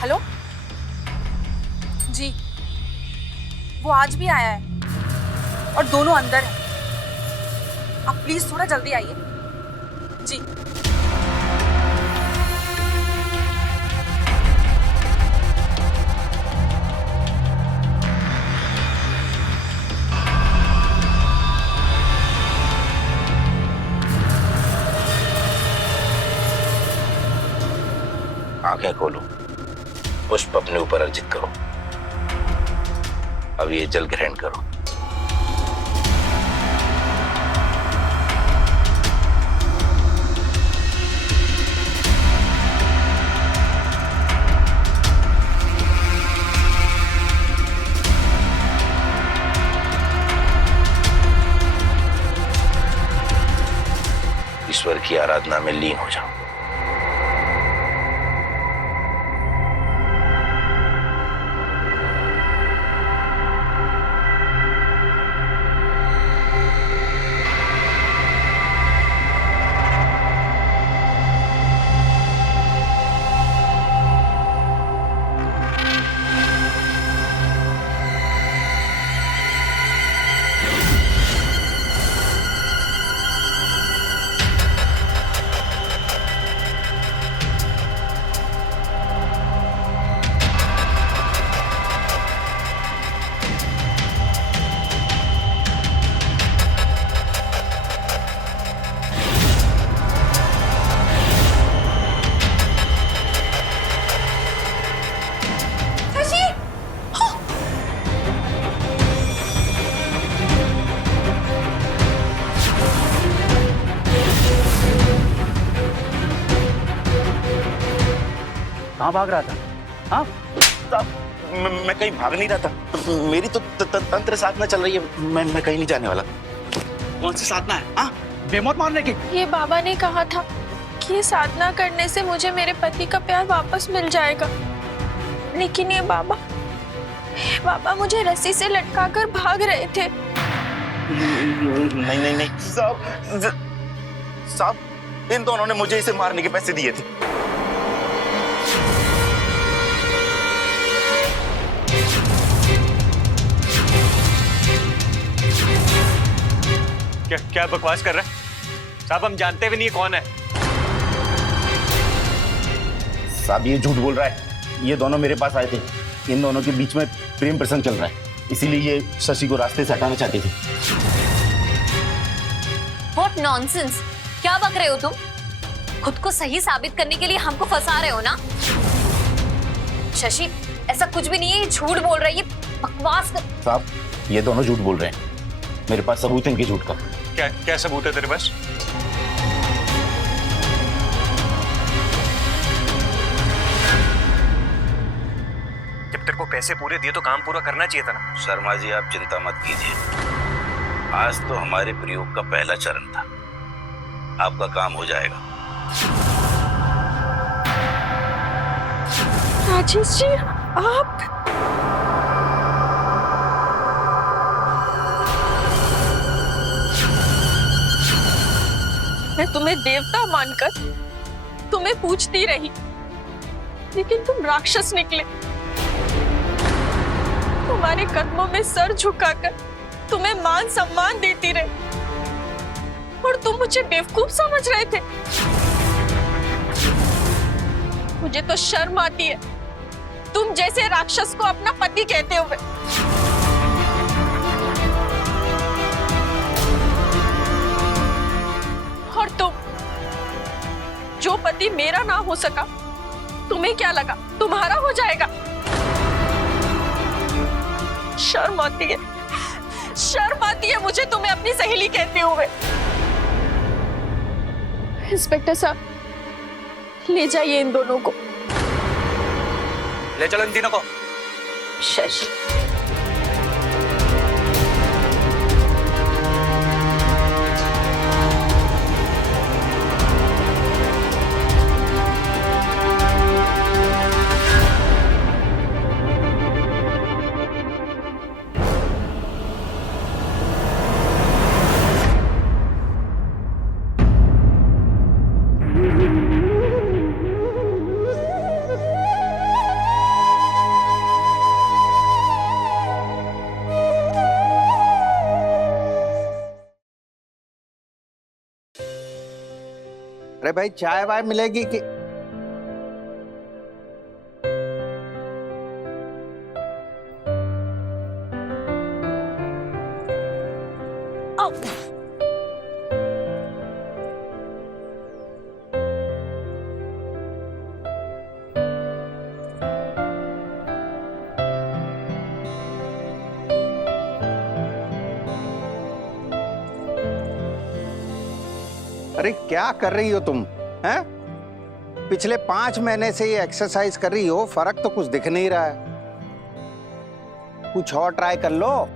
हेलो जी, वो आज भी आया है और दोनों अंदर हैं। आप प्लीज थोड़ा जल्दी आइए जी। आंखें खोलो, पुष्प अपने ऊपर अर्जित करो। अब ये जल ग्रहण करो। ईश्वर की आराधना में लीन हो जाओ। कहाँ भाग रहा था? हाँ, मैं कहीं भाग नहीं रहा था। मेरी तो तंत्र साधना चल रही है। मैं कहीं नहीं जाने वाला। कौन सी साधना है? हाँ, बेमौत मारने की। ये बाबा ने कहा था कि साधना करने से मुझे मेरे पति का प्यार वापस मिल जाएगा, लेकिन ये बाबा मुझे रस्सी से लटकाकर भाग रहे थे। नहीं साहब, इन दोनों ने मुझे इसे मारने के पैसे दिए थे। क्या बकवास कर रहा है साहब? हम जानते भी नहीं कौन है। साहब ये झूठ बोल रहा है। ये दोनों मेरे पास आए थे। इन दोनों के बीच में प्रेम प्रसंग चल रहा है, इसीलिए ये शशि को रास्ते से हटाना चाहते थे। What nonsense! क्या बक रहे हो तुम? खुद को सही साबित करने के लिए हमको फंसा रहे हो ना? शशि, ऐसा कुछ भी नहीं है, ये झूठ बोल रहा है, ये बकवास कर... साहब ये दोनों झूठ बोल रहे हैं। मेरे पास सबूत है इनके झूठ का। क्या सबूत है तेरे पास? जब तेरे को पैसे पूरे दिए तो काम पूरा करना चाहिए था ना। शर्मा जी आप चिंता मत कीजिए, आज तो हमारे प्रयोग का पहला चरण था। आपका काम हो जाएगा। राजेश जी, आप मैं तुम्हें देवता मानकर तुम्हें पूछती रही, लेकिन तुम राक्षस निकले। तुम्हारे कदमों में सर झुकाकर तुम्हें मान सम्मान देती रही, और तुम मुझे बेवकूफ समझ रहे थे। मुझे तो शर्म आती है तुम जैसे राक्षस को अपना पति कहते हुए। और तुम, जो पति मेरा ना हो सका, तुम्हें क्या लगा तुम्हारा हो जाएगा? शर्म आती है, शर्म आती है मुझे तुम्हें अपनी सहेली कहते हुए। इंस्पेक्टर साहब, ले जाइए इन दोनों को। ले चलो इन तीनों को। शशि, अरे भाई चाय वाय मिलेगी कि? अरे क्या कर रही हो तुम? हैं? पिछले 5 महीने से ये एक्सरसाइज कर रही हो, फर्क तो कुछ दिख नहीं रहा है। कुछ और ट्राई कर लो।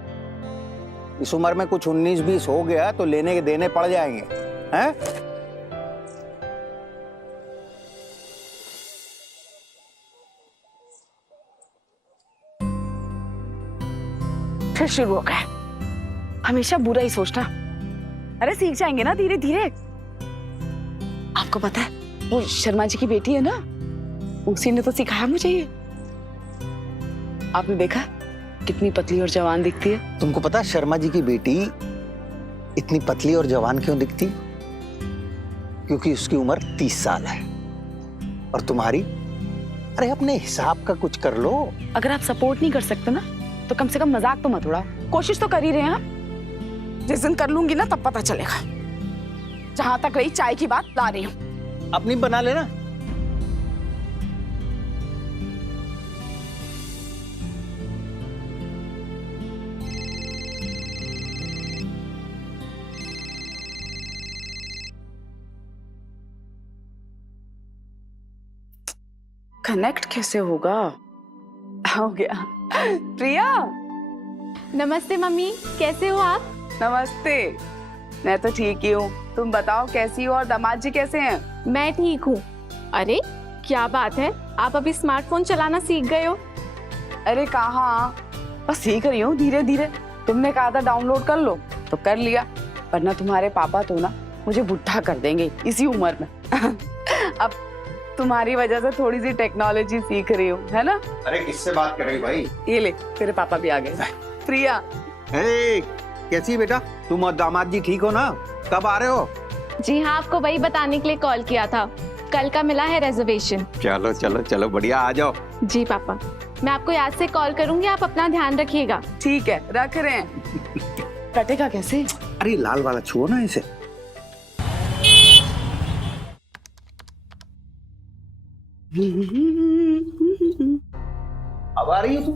इस उम्र में कुछ 19-20 हो गया तो लेने के देने पड़ जाएंगे। हैं? फिर शुरू हो गया, हमेशा बुरा ही सोचना। अरे सीख जाएंगे ना धीरे धीरे। आपको पता है वो शर्मा जी की बेटी है ना, उसी ने तो सिखाया मुझे ये। आपने देखा कितनी पतली और जवान दिखती है। तुमको पता है शर्मा जी की बेटी इतनी पतली और जवान क्यों दिखती? क्योंकि उसकी उम्र 30 साल है और तुम्हारी। अरे अपने हिसाब का कुछ कर लो। अगर आप सपोर्ट नहीं कर सकते ना तो कम से कम मजाक तो मत उड़ाओ। कोशिश तो कर ही रहे हैं आप। जिस दिन कर लूंगी ना तब पता चलेगा। जहां तक रही चाय की बात, ला रही हूँ। अपनी बना लेना। कनेक्ट कैसे होगा? हो गया। प्रिया, नमस्ते मम्मी, कैसे हो आप? नमस्ते। मैं तो ठीक ही हूँ, तुम बताओ कैसी हो और दामाद जी कैसे हैं? मैं ठीक हूँ। अरे क्या बात है, आप अभी स्मार्टफोन चलाना सीख गए हो? अरे कहाँ, बस सीख रही हूँ धीरे धीरे। तुमने कहा था डाउनलोड कर लो तो कर लिया, वरना तुम्हारे पापा तो ना मुझे बुढ़ा कर देंगे इसी उम्र में। अब तुम्हारी वजह से थोड़ी सी टेक्नोलॉजी सीख रही हूँ, है ना? अरे किससे बात कर रही भाई? ये ले, तेरे पापा भी आ गए। प्रिया, कैसी बेटा? तुम और दामाद जी ठीक हो ना? कब आ रहे हो? जी हाँ, आपको वही बताने के लिए कॉल किया था। कल का मिला है रिजर्वेशन। चलो चलो चलो बढ़िया, आ जाओ। जी पापा, मैं आपको याद से कॉल करूंगी, आप अपना ध्यान रखिएगा। ठीक है, रख रहे हैं। कटेगा कैसे? अरे लाल वाला छुओ ना इसे। अब आ रही हो तुम?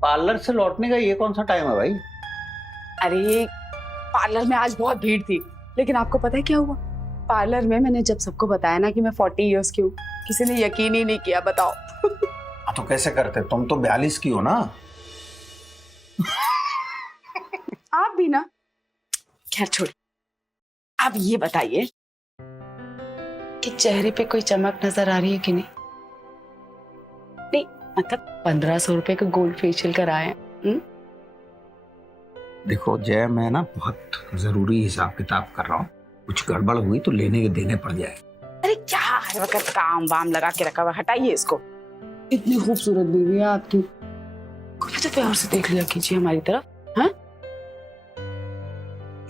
पार्लर से लौटने का ये कौन सा टाइम है भाई? अरे पार्लर में आज बहुत भीड़ थी, लेकिन आपको पता है क्या हुआ? पार्लर में मैंने जब सबको बताया ना कि मैं 40 इयर्स की हूँ, किसी ने यकीन ही नहीं किया। बताओ। तो कैसे करते? तुम तो 42 की हो ना? आप भी ना। खैर छोड़, आप ये बताइए कि चेहरे पे कोई चमक नजर आ रही है कि नहीं? मतलब 1500 रुपए का गोल्ड फेशियल कराए। देखो जय, मैं ना बहुत जरूरी हिसाब किताब कर रहा हूँ, कुछ गड़बड़ हुई तो लेने के देने पड़ जाए। अरे क्या हर वक्त काम वाम लगा के रखा हुआ, हटाइए इसको। इतनी खूबसूरत बीवी है आपकी, कुछ तो प्यार से देख लिया कीजिए हमारी तरफ। हाँ,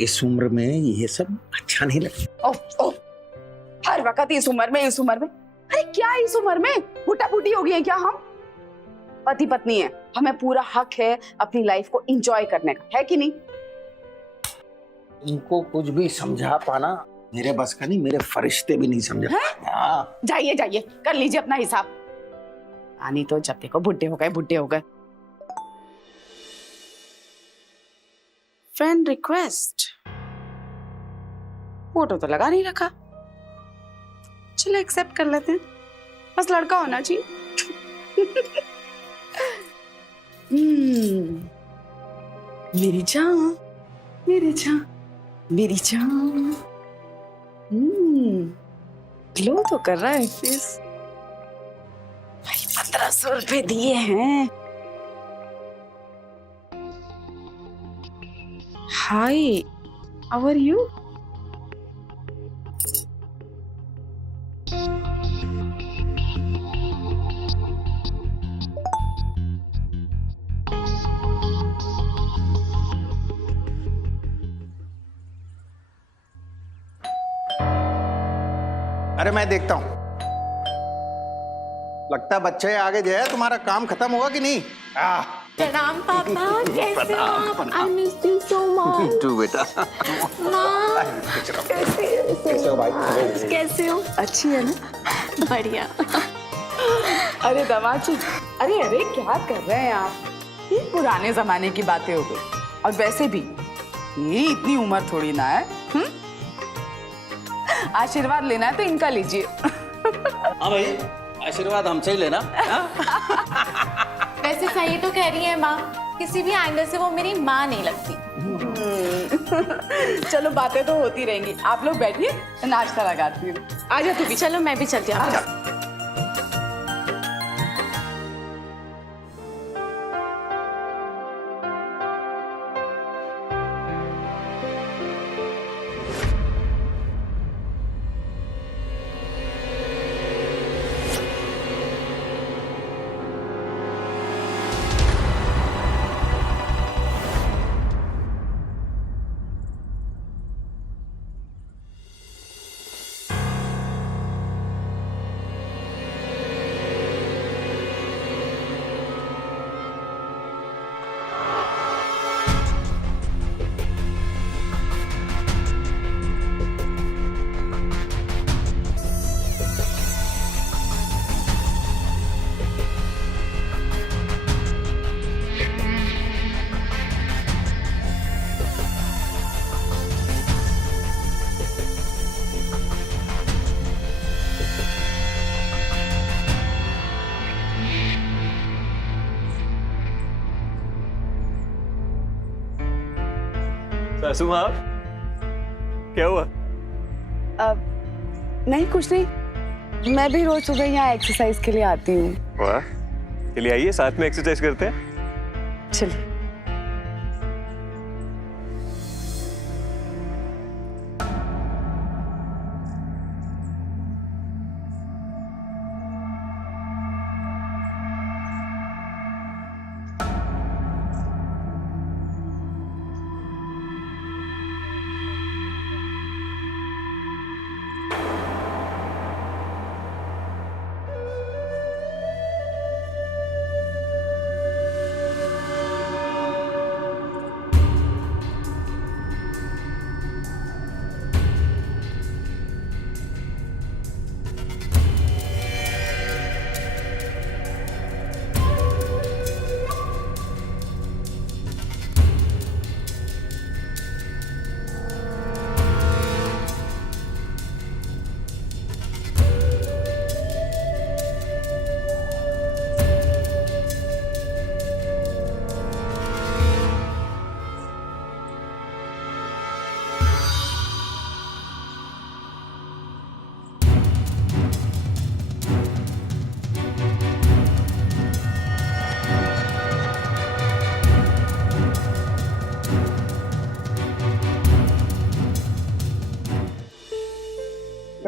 इस उम्र में ये सब अच्छा नहीं लगता। ओह, हर वक्त इस उम्र में, इस उम्र में। अरे क्या इस उम्र में बुढ़ा बूढ़ी हो गई है क्या? हम पति पत्नी है, हमें पूरा हक है अपनी लाइफ को एंजॉय करने का, है कि नहीं? इनको कुछ भी समझा पाना मेरे बस का नहीं, मेरे फरिश्ते भी नहीं समझा। हाँ। जाइए जाइए, कर लीजिए अपना हिसाब। आनी तो जब देखो बुढ़े हो गए, बुढ़े हो गए। फ्रेंड रिक्वेस्ट, फोटो तो लगा नहीं रखा, चलो एक्सेप्ट कर लेते हैं, बस लड़का होना चाहिए। मेरी जान, मेरी जान, मेरी जान। ग्लो तो कर रहा है फेस। भाई 1500 रुपए दिए हैं। हाय, हाउ आर यू? अरे मैं देखता हूँ, लगता है बच्चे आगे जो है तुम्हारा काम खत्म होगा कि नहीं? प्रणाम पापा, कैसे हो आप? I miss you so much. तू बेटा माँ कैसे हो भाई? कैसे हो? अच्छी है ना? बढ़िया। अरे दवाची, अरे अरे क्या कर रहे हैं आप? ये पुराने जमाने की बातें हो गई। और वैसे भी मेरी इतनी उम्र थोड़ी ना है। आशीर्वाद लेना है तो इनका लीजिए। हाँ भाई, आशीर्वाद हमसे ही लेना। वैसे सही तो कह रही है माँ, किसी भी एंगल से वो मेरी माँ नहीं लगती। चलो बातें तो होती रहेंगी, आप लोग बैठिए, नाश्ता लगाती हूँ। आजा तू भी। चलो मैं भी चलती हूँ। सासू माँ, क्या हुआ? नहीं कुछ नहीं, मैं भी रोज सुबह यहाँ एक्सरसाइज के लिए आती हूँ। वाह, चलिए आइए साथ में एक्सरसाइज करते हैं। चलिए।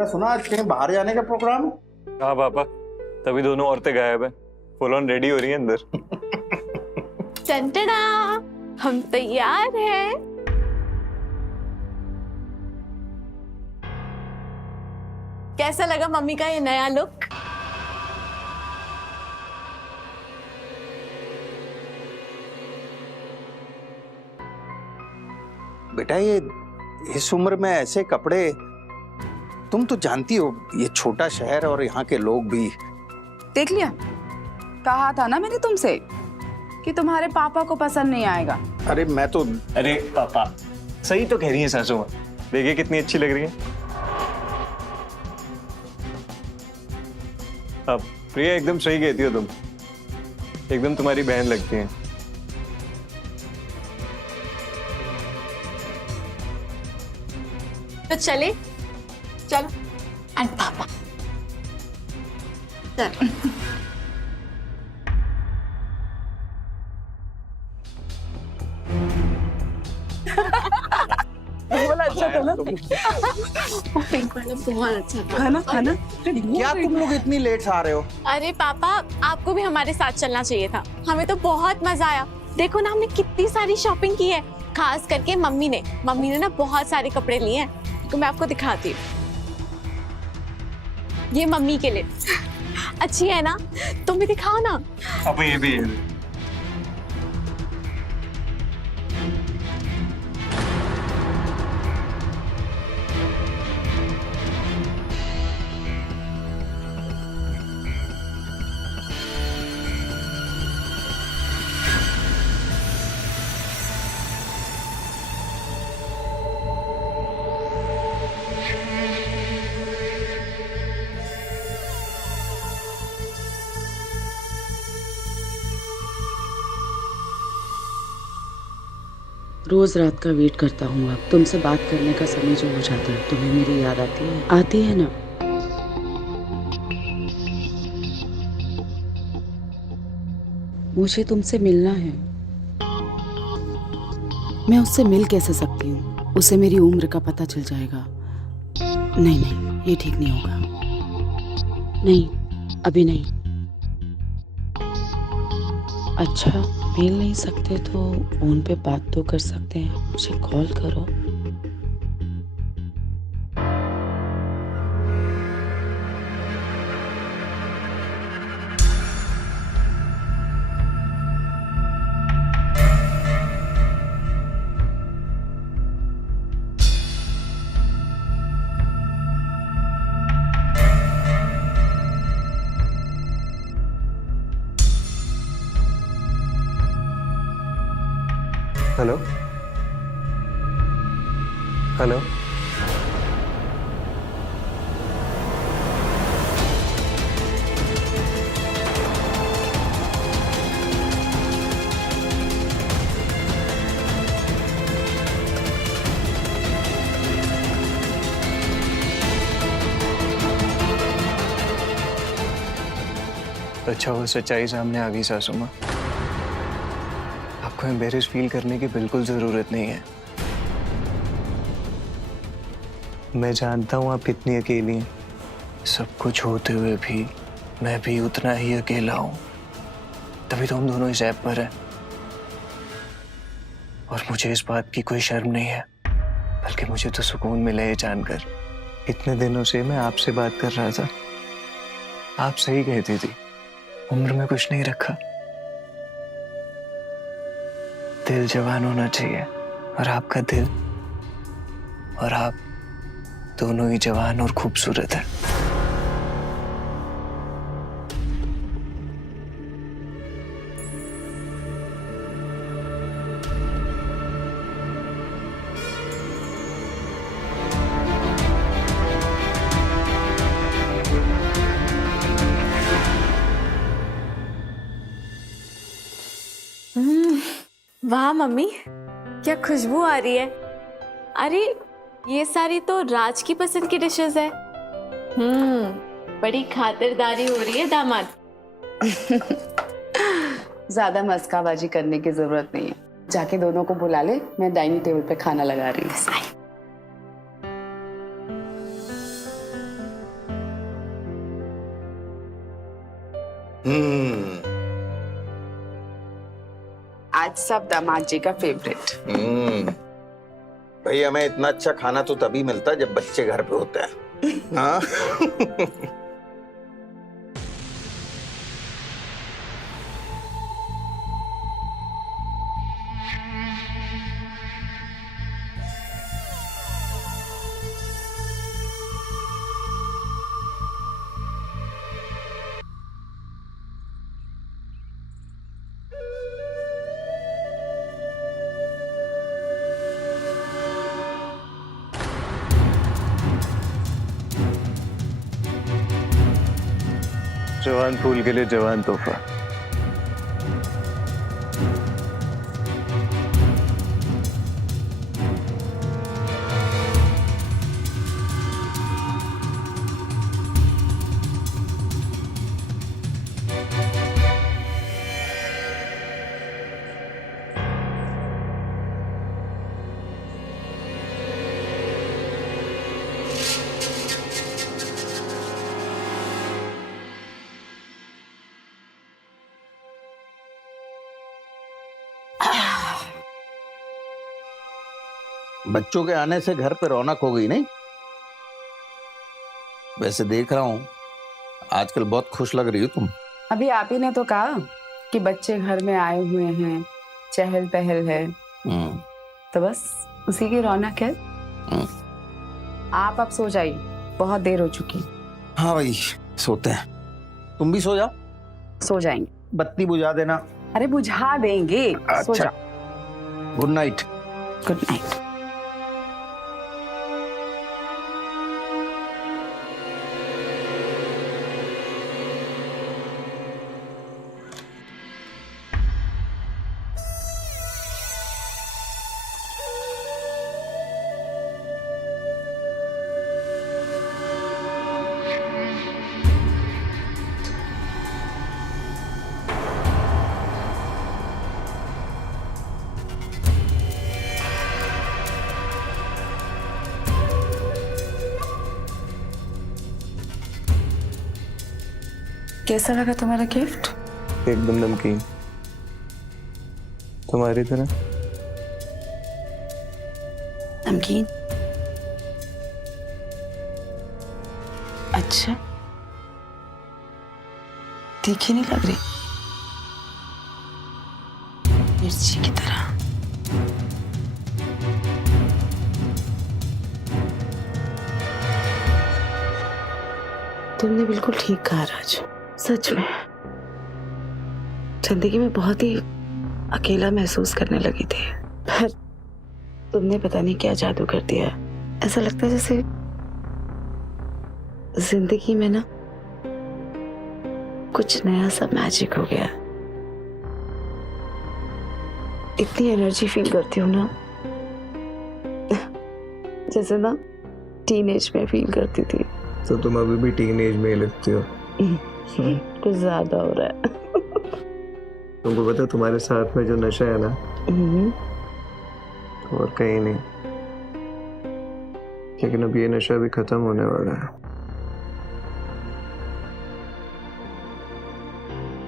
सुना आज कहीं बाहर जाने का प्रोग्राम है? हाँ पापा, तभी दोनों औरतें गायब है, फुल ऑन रेडी हो रही है अंदर। टंटना, हम तैयार हैं। कैसा लगा मम्मी का ये नया लुक? बेटा ये इस उम्र में ऐसे कपड़े, तुम तो जानती हो ये छोटा शहर और यहाँ के लोग भी। देख लिया, कहा था ना मैंने तुमसे कि तुम्हारे पापा को पसंद नहीं आएगा। अरे मैं तो, अरे पापा सही तो कह रही है सासू माँ, देखिए कितनी अच्छी लग रही है। अब प्रिया एकदम सही कहती हो तुम, एकदम तुम्हारी बहन लगती है। तो चले, चलो। एंड पापा चल। अच्छा था ना? बहुत अच्छा था। है ना, है ना? क्या तुम लोग इतनी लेट से आ रहे हो? अरे पापा, आपको भी हमारे साथ चलना चाहिए था। हमें तो बहुत मजा आया। देखो ना, हमने कितनी सारी शॉपिंग की है, खास करके मम्मी ने ना बहुत सारे कपड़े लिए हैं। तो मैं आपको दिखाती हूँ, ये मम्मी के लिए। अच्छी है ना? तुम भी दिखाओ ना। अब ये भी है। रोज रात का वेट करता हूँ। अब तुमसे बात करने का समय जो हो जाता है, तुम्हें मेरी याद आती है ना? मुझे तुमसे मिलना है। मैं उससे मिल कैसे सकती हूँ? उसे मेरी उम्र का पता चल जाएगा। नहीं, ये ठीक नहीं होगा। नहीं, अभी नहीं। अच्छा, मिल नहीं सकते तो फोन पे बात तो कर सकते हैं। मुझे कॉल करो। हेलो हेलो, अच्छा वो सच्चाई सामने आ गई सासू माँ। आपको एम्बेरस फील करने की बिल्कुल जरूरत नहीं है। मैं जानता हूँ आप इतनी अकेली हैं, सब कुछ होते हुए भी मैं भी उतना ही अकेला हूँ। तभी तो हम दोनों इस ऐप पर हैं। और मुझे इस बात की कोई शर्म नहीं है, बल्कि मुझे तो सुकून मिला ये जानकर। इतने दिनों से मैं आपसे बात कर रहा था, आप सही कहती थी, उम्र में कुछ नहीं रखा। दिल जवान होना चाहिए, और आपका दिल और आप दोनों ही जवान और खूबसूरत है। वाह मम्मी, क्या खुशबू आ रही है। अरे ये सारी तो राज की पसंद की डिशेस है। बड़ी खातिरदारी हो रही है दामाद। ज्यादा मस्काबाजी करने की जरूरत नहीं है। जाके दोनों को बुला ले, मैं डाइनिंग टेबल पे खाना लगा रही हूँ। आज सब दामाद जी का फेवरेट। भाई हमें इतना अच्छा खाना तो तभी मिलता है जब बच्चे घर पे होते हैं। हाँ। जवान फूल के लिए जवान तोहफा। बच्चों के आने से घर पे रौनक हो गई नहीं? वैसे देख रहा हूँ आजकल बहुत खुश लग रही हो तुम। अभी आप ही ने तो कहा कि बच्चे घर में आए हुए हैं, चहल पहल है, तो बस उसी की रौनक है। आप अब सो जाइए, बहुत देर हो चुकी। हाँ भाई सोते हैं, तुम भी सो जाओ। सो जाएंगे। बत्ती बुझा देना। अरे बुझा देंगे। सो अच्छा। जाओ। Good night. Good night. कैसा लगा तुम्हारा गिफ्ट? एकदम नमकीन, तुम्हारी तरह। नमकीन? अच्छा, तीखी नहीं लग रही? मिर्ची की तरह। तुमने बिल्कुल ठीक कहा राजू, सच में जिंदगी में बहुत ही अकेला महसूस करने लगी थी, पर तुमने पता नहीं क्या जादू कर दिया। ऐसा लगता है जैसे जिंदगी में ना कुछ नया सा मैजिक हो गया। इतनी एनर्जी फील करती हूँ ना, जैसे ना टीनेज में फील करती थी। तो तुम अभी भी टीनेज में ही लगती हो। कुछ ज्यादा हो रहा है। तुमको पता है तुम्हारे साथ में जो नशा है ना, और कहीं नहीं। लेकिन अब ये नशा भी खत्म होने वाला है।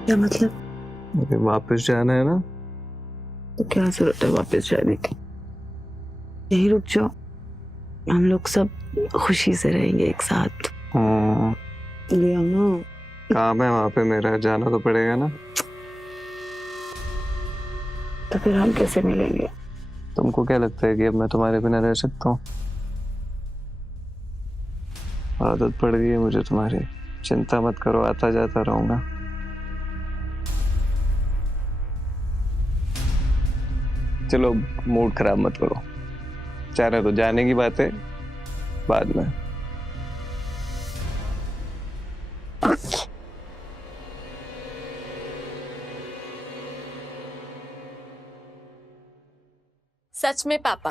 क्या मतलब? अगर वापस जाना है ना, तो क्या जरूरत है वापस जाने की? यहीं रुक जाओ, हम लोग सब खुशी से रहेंगे एक साथ। ले आओ ना। काम है वहां पे मेरा, जाना तो पड़ेगा ना। तो फिर हम कैसे मिलेंगे? तुमको क्या लगता है कि अब मैं तुम्हारे बिना रह सकता हूँ? आदत पड़ गई है मुझे तुम्हारी। चिंता मत करो, आता जाता रहूंगा। चलो मूड खराब मत करो, जाने दो। जाने की बात है बाद में। सच में पापा,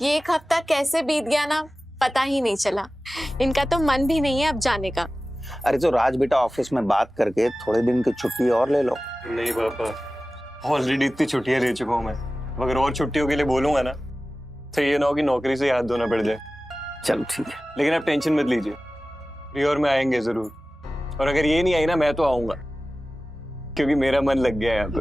ये एक हफ्ता कैसे बीत गया ना, पता ही नहीं चला। इनका तो मन भी नहीं है अब जाने का। अरे तो राज बेटा ऑफिस में बात करके थोड़े दिन की छुट्टी और ले लो। नहीं पापा, ऑलरेडी इतनी छुट्टियां ले चुका हूँ मैं। अगर और छुट्टियों के लिए बोलूंगा ना, तो ये ना हो कि नौकरी से हाथ धोना पड़ जाए। चलो ठीक है। लेकिन आप टेंशन मत लीजिए, रियोर में आएंगे जरूर। और अगर ये नहीं आई ना, मैं तो आऊंगा। क्योंकि मेरा मन लग गया यहाँ पे।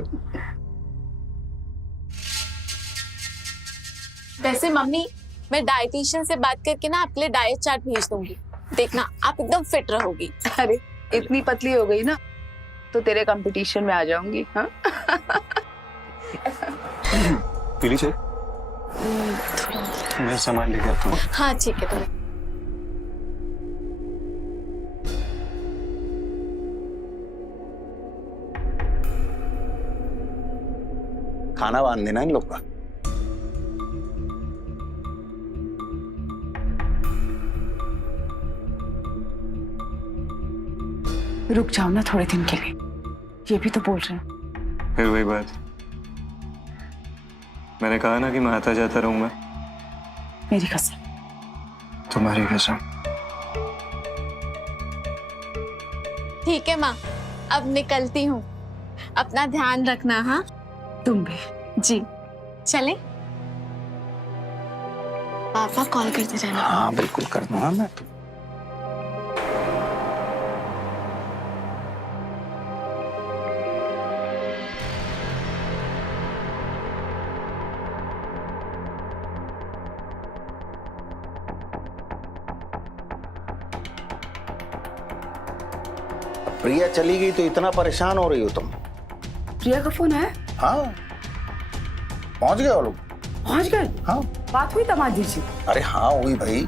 वैसे मम्मी, मैं डाइटिशियन से बात करके ना आपके लिए डाइट चार्ट भेज दूंगी। देखना आप एकदम फिट रहोगी। अरे इतनी पतली हो गई ना तो तेरे कंपटीशन में आ जाऊंगी। हाँ पीली चाय? मैं सामान लेकर आता हूँ। हाँ ठीक है। तो खाना बांध देना इन लोग का। रुक जाओ ना थोड़े दिन के लिए, ये भी तो बोल रहे हैं। फिर वही बात, मैंने कहा ना कि मैं आता जाता रहूंगा। मेरी कसम। तुम्हारी कसम। ठीक है माँ, अब निकलती हूँ। अपना ध्यान रखना। हाँ तुम भी। जी, चले। पापा कॉल करते रहना। हाँ बिल्कुल कर दूंगा मैं। प्रिया चली गई तो इतना परेशान हो रही हो तुम? प्रिया का फोन है? हाँ पहुंच गए वो लोग? पहुंच गए? हाँ बात हुई दामाद जी? अरे हाँ हुई भाई,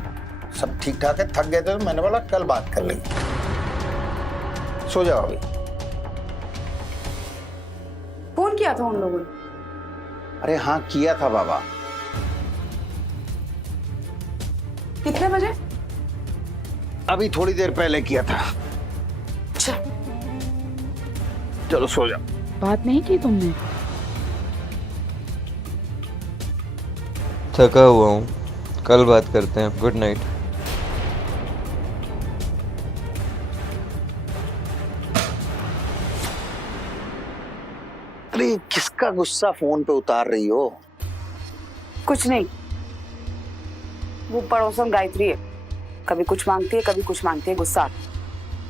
सब ठीक ठाक है। थक गए थे तो मैंने बोला कल बात कर लेंगे। सो जाओ अभी। फोन किया था उन लोगों ने? अरे हाँ किया था बाबा। कितने बजे? अभी थोड़ी देर पहले किया था। चलो सो जाओ। बात नहीं की तुमने? थका हुआ हूँ, कल बात करते हैं। Good night. अरे किसका गुस्सा फोन पे उतार रही हो? कुछ नहीं, वो पड़ोसन गायत्री है, कभी कुछ मांगती है कभी कुछ मांगती है। गुस्सा।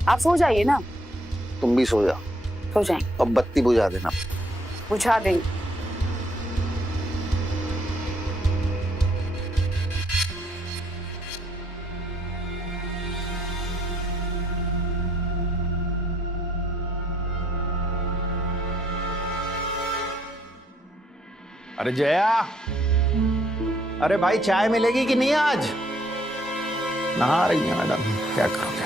आप सो जाइए ना। तुम भी सो जाओ। सो जाएं। अब बत्ती बुझा देना। बुझा देंगे। अरे जया, अरे भाई चाय मिलेगी कि नहीं आज? नहा रही है मैडम, क्या करोगे?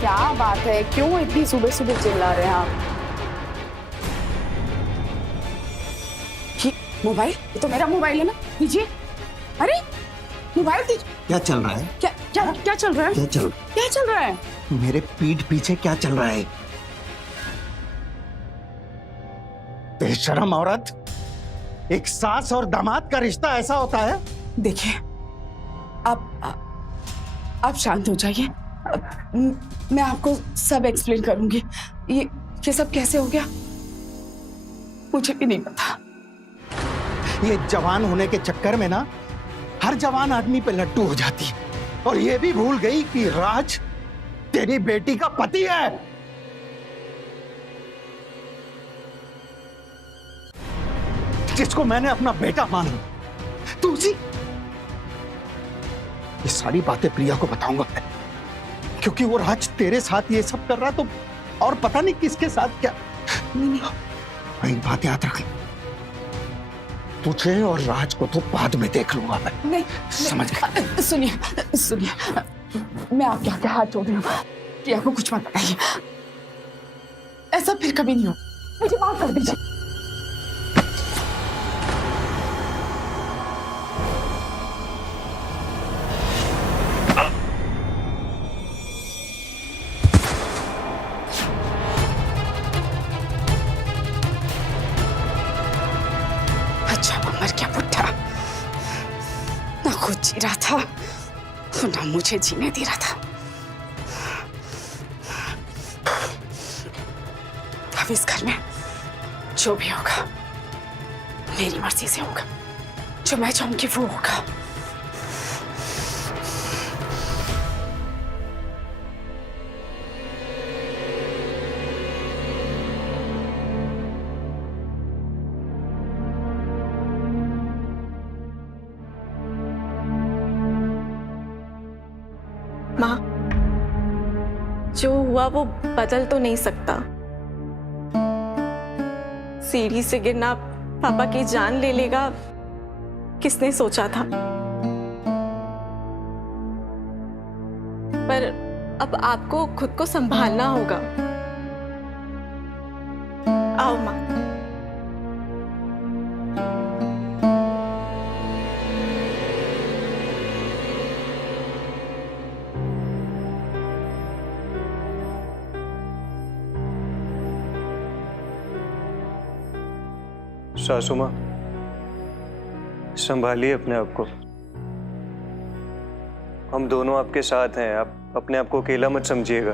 क्या बात है, क्यों इतनी सुबह सुबह चिल्ला रहे हैं आप? ये मोबाइल, ये तो मेरा मोबाइल है ना, दीजिए। अरे मोबाइल दीजिए। क्या चल रहा है? क्या क्या क्या चल रहा है? क्या चल रहा है? मेरे पीठ पीछे क्या चल रहा है? बेशरम औरत, एक सास और दामाद का रिश्ता ऐसा होता है? देखिए, आप शांत हो जाइए। मैं आपको सब एक्सप्लेन करूंगी। ये सब कैसे हो गया मुझे भी नहीं पता। ये जवान होने के चक्कर में ना हर जवान आदमी पे लट्टू हो जाती है, और ये भी भूल गई कि राज तेरी बेटी का पति है। जिसको मैंने अपना बेटा माना, तू उसी। ये सारी बातें प्रिया को बताऊंगा मैं, क्योंकि वो राज तेरे साथ ये सब कर रहा तो और पता नहीं किसके साथ क्या। नहीं। एक बात याद रख, तुझे और राज को तो बाद में देख लूंगा मैं। नहीं, समझ गया? सुनिए, मैं आपके आगे हाथ जोड़ रही हूँ, प्रिया को कुछ मत बताइए। ऐसा फिर कभी नहीं हो, मुझे माफ कर दीजिए। अच्छा वो मर गया बुढ़ा, ना खुद जी रहा था और ना मुझे जीने दे रहा था। अब इस घर में जो भी होगा मेरी मर्जी से होगा, जो मैं चाहूंगी वो होगा। माँ, जो हुआ वो बदल तो नहीं सकता। सीढ़ी से गिरना पापा की जान ले लेगा, किसने सोचा था। पर अब आपको खुद को संभालना होगा। आओ माँ। सासू माँ, संभालिए अपने आप को। हम दोनों आपके साथ हैं, आप अपने आप को अकेला मत समझिएगा।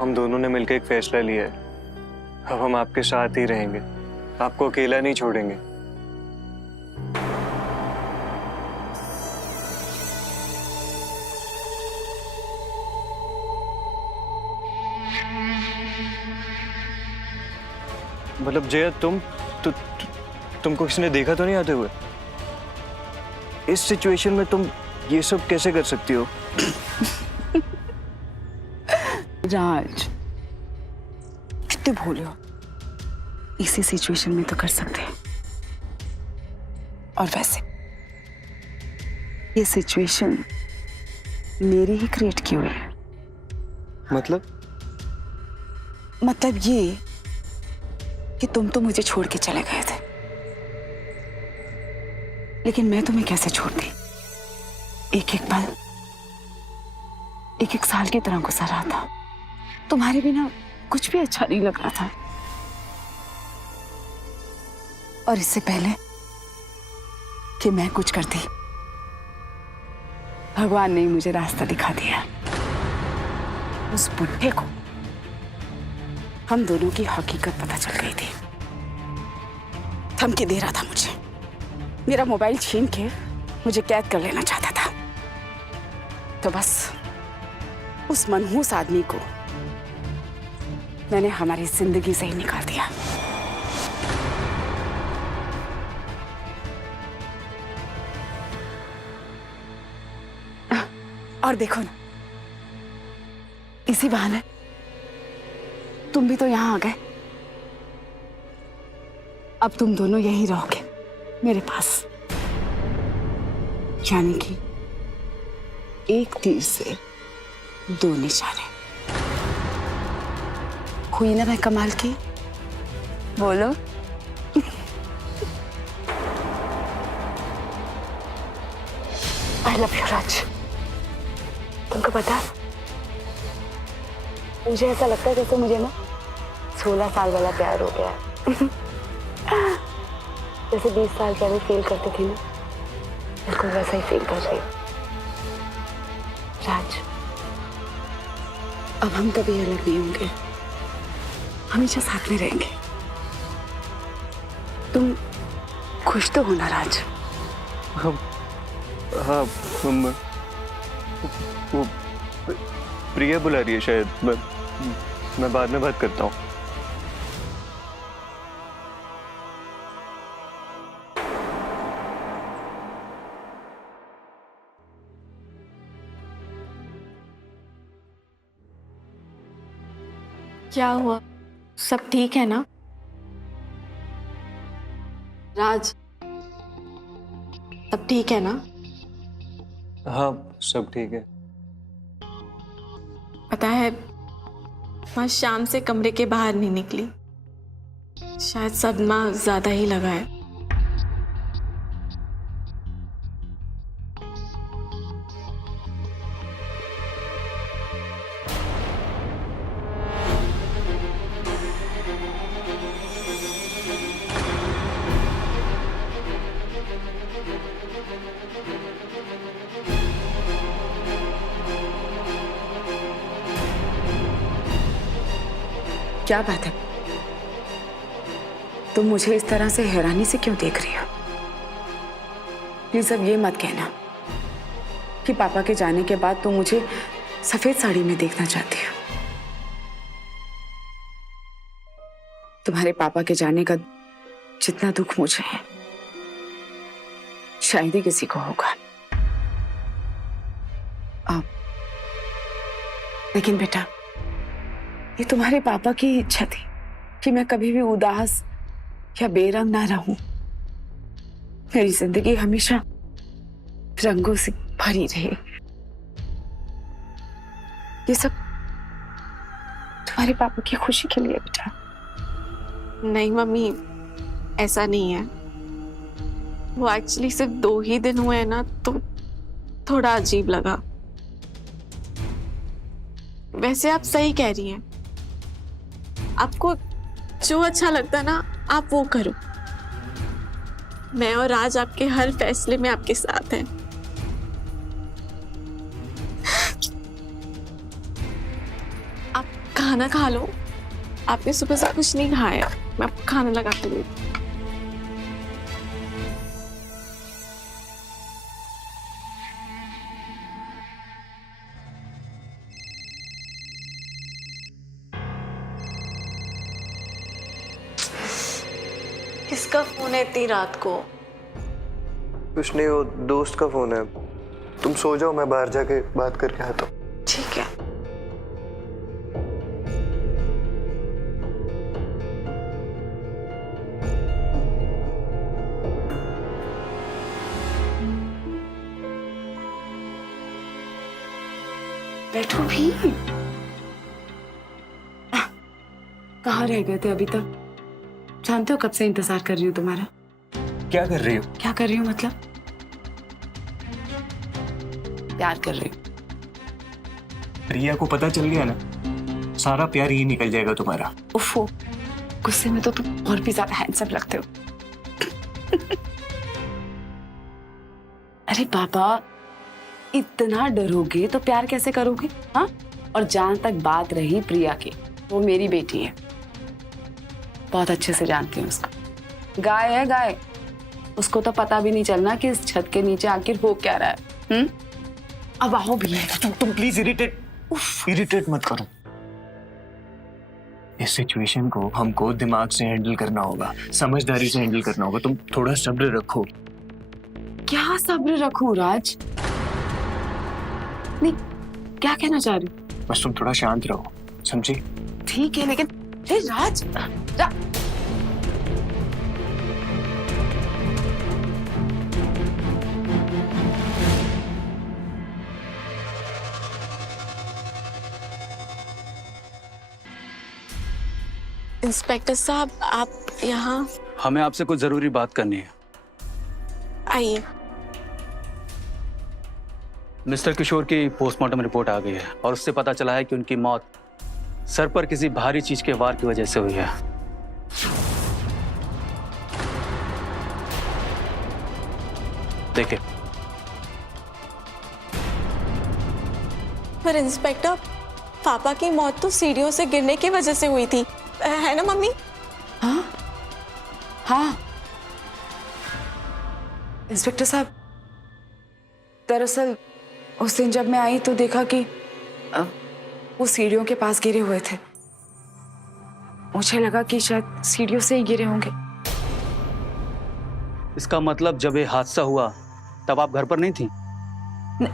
हम दोनों ने मिलकर एक फैसला लिया है, अब हम आपके साथ ही रहेंगे, आपको अकेला नहीं छोड़ेंगे। मतलब जया, तुमको किसी ने देखा तो नहीं आते हुए? इस सिचुएशन में तुम ये सब कैसे कर सकती हो? राज, कितने भोले हो, इसी सिचुएशन में तो कर सकते हैं। और वैसे ये सिचुएशन मेरी ही क्रिएट की हुई है। मतलब ये कि तुम तो मुझे छोड़ के चले गए थे, लेकिन मैं तुम्हें कैसे छोड़ दी? एक एक पल, एक एक साल की तरह गुजर रहा था। तुम्हारे बिना कुछ भी अच्छा नहीं लग रहा था। और इससे पहले कि मैं कुछ करती, भगवान ने मुझे रास्ता दिखा दिया। उस बुढ़े को हम दोनों की हकीकत पता चल गई थी। धमकी दे रहा था मुझे, मेरा मोबाइल छीन के मुझे कैद कर लेना चाहता था। तो बस उस मनहूस आदमी को मैंने हमारी जिंदगी से ही निकाल दिया। और देखो ना, इसी बहाने तुम भी तो यहां आ गए। अब तुम दोनों यहीं रहोगे मेरे पास। यानी कि एक तीर से दो निशाने। हुई ना मैं कमाल की? बोलो। आई लव यू राज। तुमको पता, मुझे ऐसा लगता है जैसे मुझे ना 16 साल वाला प्यार हो गया है। जैसे 20 साल पहले फील करती थी ना, बिल्कुल वैसा ही फील कर रही हूँ। राज, अब हम कभी अलग नहीं होंगे, हमेशा साथ में रहेंगे। तुम खुश तो हो ना राज? हाँ, वो प्रिया बुला रही है शायद। मैं बाद में बात करता हूँ। क्या हुआ? सब ठीक है ना? राज, सब ठीक है ना? हाँ, सब ठीक है। पता है, मैं शाम से कमरे के बाहर नहीं निकली। शायद सदमा ज्यादा ही लगा है। क्या बात है? तुम मुझे इस तरह से हैरानी से क्यों देख रही हो? प्लीज अब ये मत कहना कि पापा के जाने के बाद तुम मुझे सफेद साड़ी में देखना चाहती हो। तुम्हारे पापा के जाने का जितना दुख मुझे है, शायद ही किसी को होगा। लेकिन बेटा, ये तुम्हारे पापा की इच्छा थी कि मैं कभी भी उदास या बेरंग ना रहूं। मेरी जिंदगी हमेशा रंगों से भरी रहे। ये सब तुम्हारे पापा की खुशी के लिए बेटा। नहीं मम्मी, ऐसा नहीं है। वो एक्चुअली सिर्फ 2 ही दिन हुए हैं ना, तो थोड़ा अजीब लगा। वैसे आप सही कह रही हैं। आपको जो अच्छा लगता है ना, आप वो करो। मैं और राज आपके हर फैसले में आपके साथ हैं। आप खाना खा लो। आपने सुबह से कुछ नहीं खाया। मैं आपको खाना लगा के दूँ। किसका फोन है इतनी रात को? कुछ नहीं, वो दोस्त का फोन है। तुम सो जाओ, मैं बाहर जाके बात करके आता हूँ। ठीक है। बैठो भी। कहाँ रह गए थे अभी तक? जानते हो कब से इंतजार कर रही हूँ तुम्हारा। क्या कर रही हो? क्या कर रही हूँ मतलब? प्यार कर रही हूँ। प्रिया को पता चल गया ना, सारा प्यार ही निकल जाएगा तुम्हारा। उफ़ो, गुस्से में तो तुम और भी ज्यादा हैंडसम लगते हो। अरे बाबा, इतना डरोगे तो प्यार कैसे करोगे? हाँ? और जहां तक बात रही प्रिया की, वो मेरी बेटी है, बहुत अच्छे से जानती हूँ उसको। गाय है गाय, उसको तो पता भी नहीं चलना कि इस छत के नीचे आखिर हो क्या रहा है। अब आओ भी। तुम प्लीज इरिटेट मत करो। इस सिचुएशन को हमको दिमाग से हैंडल करना होगा, समझदारी से हैंडल करना होगा। तुम थोड़ा सब्र रखो। क्या सब्र रखूं राज? नहीं, क्या कहना चाह रही हूँ? बस तुम थोड़ा शांत रहो, समझी? ठीक है, लेकिन राज इंस्पेक्टर साहब, आप यहाँ हमें आपसे कुछ जरूरी बात करनी है। आइए। मिस्टर किशोर की पोस्टमार्टम रिपोर्ट आ गई है और उससे पता चला है कि उनकी मौत सर पर किसी भारी चीज के वार की वजह से हुई है। देखिए। पर इंस्पेक्टर, पापा की मौत तो सीढ़ियों से गिरने की वजह से हुई थी, है ना मम्मी? हाँ हाँ इंस्पेक्टर साहब, दरअसल उस दिन जब मैं आई तो देखा कि वो सीढ़ियों के पास गिरे हुए थे। मुझे लगा कि शायद सीढ़ियों से ही गिरे होंगे। इसका मतलब जब ये हादसा हुआ तब आप घर पर नहीं थी?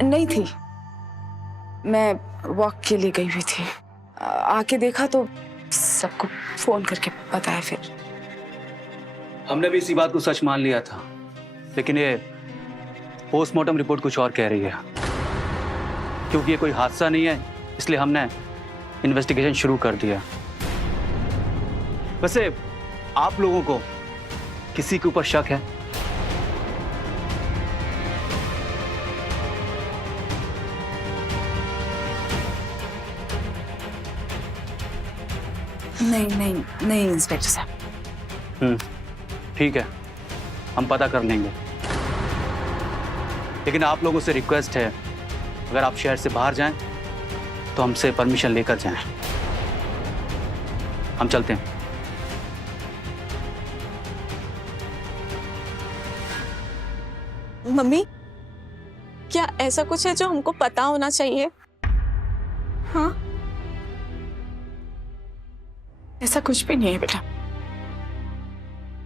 नहीं थी, मैं वॉक के लिए गई हुई थी। आके देखा तो सबको फोन करके बताया। फिर हमने भी इसी बात को सच मान लिया था, लेकिन ये पोस्टमार्टम रिपोर्ट कुछ और कह रही है। क्योंकि ये कोई हादसा नहीं है, इसलिए हमने इन्वेस्टिगेशन शुरू कर दिया। वैसे आप लोगों को किसी के ऊपर शक है? नहीं इंस्पेक्टर साहब। ठीक है, हम पता कर लेंगे। लेकिन आप लोगों से रिक्वेस्ट है, अगर आप शहर से बाहर जाएं तो हमसे परमिशन लेकर जाएं। हम चलते हैं। मम्मी, क्या ऐसा कुछ है जो हमको पता होना चाहिए? हाँ, ऐसा कुछ भी नहीं है बेटा,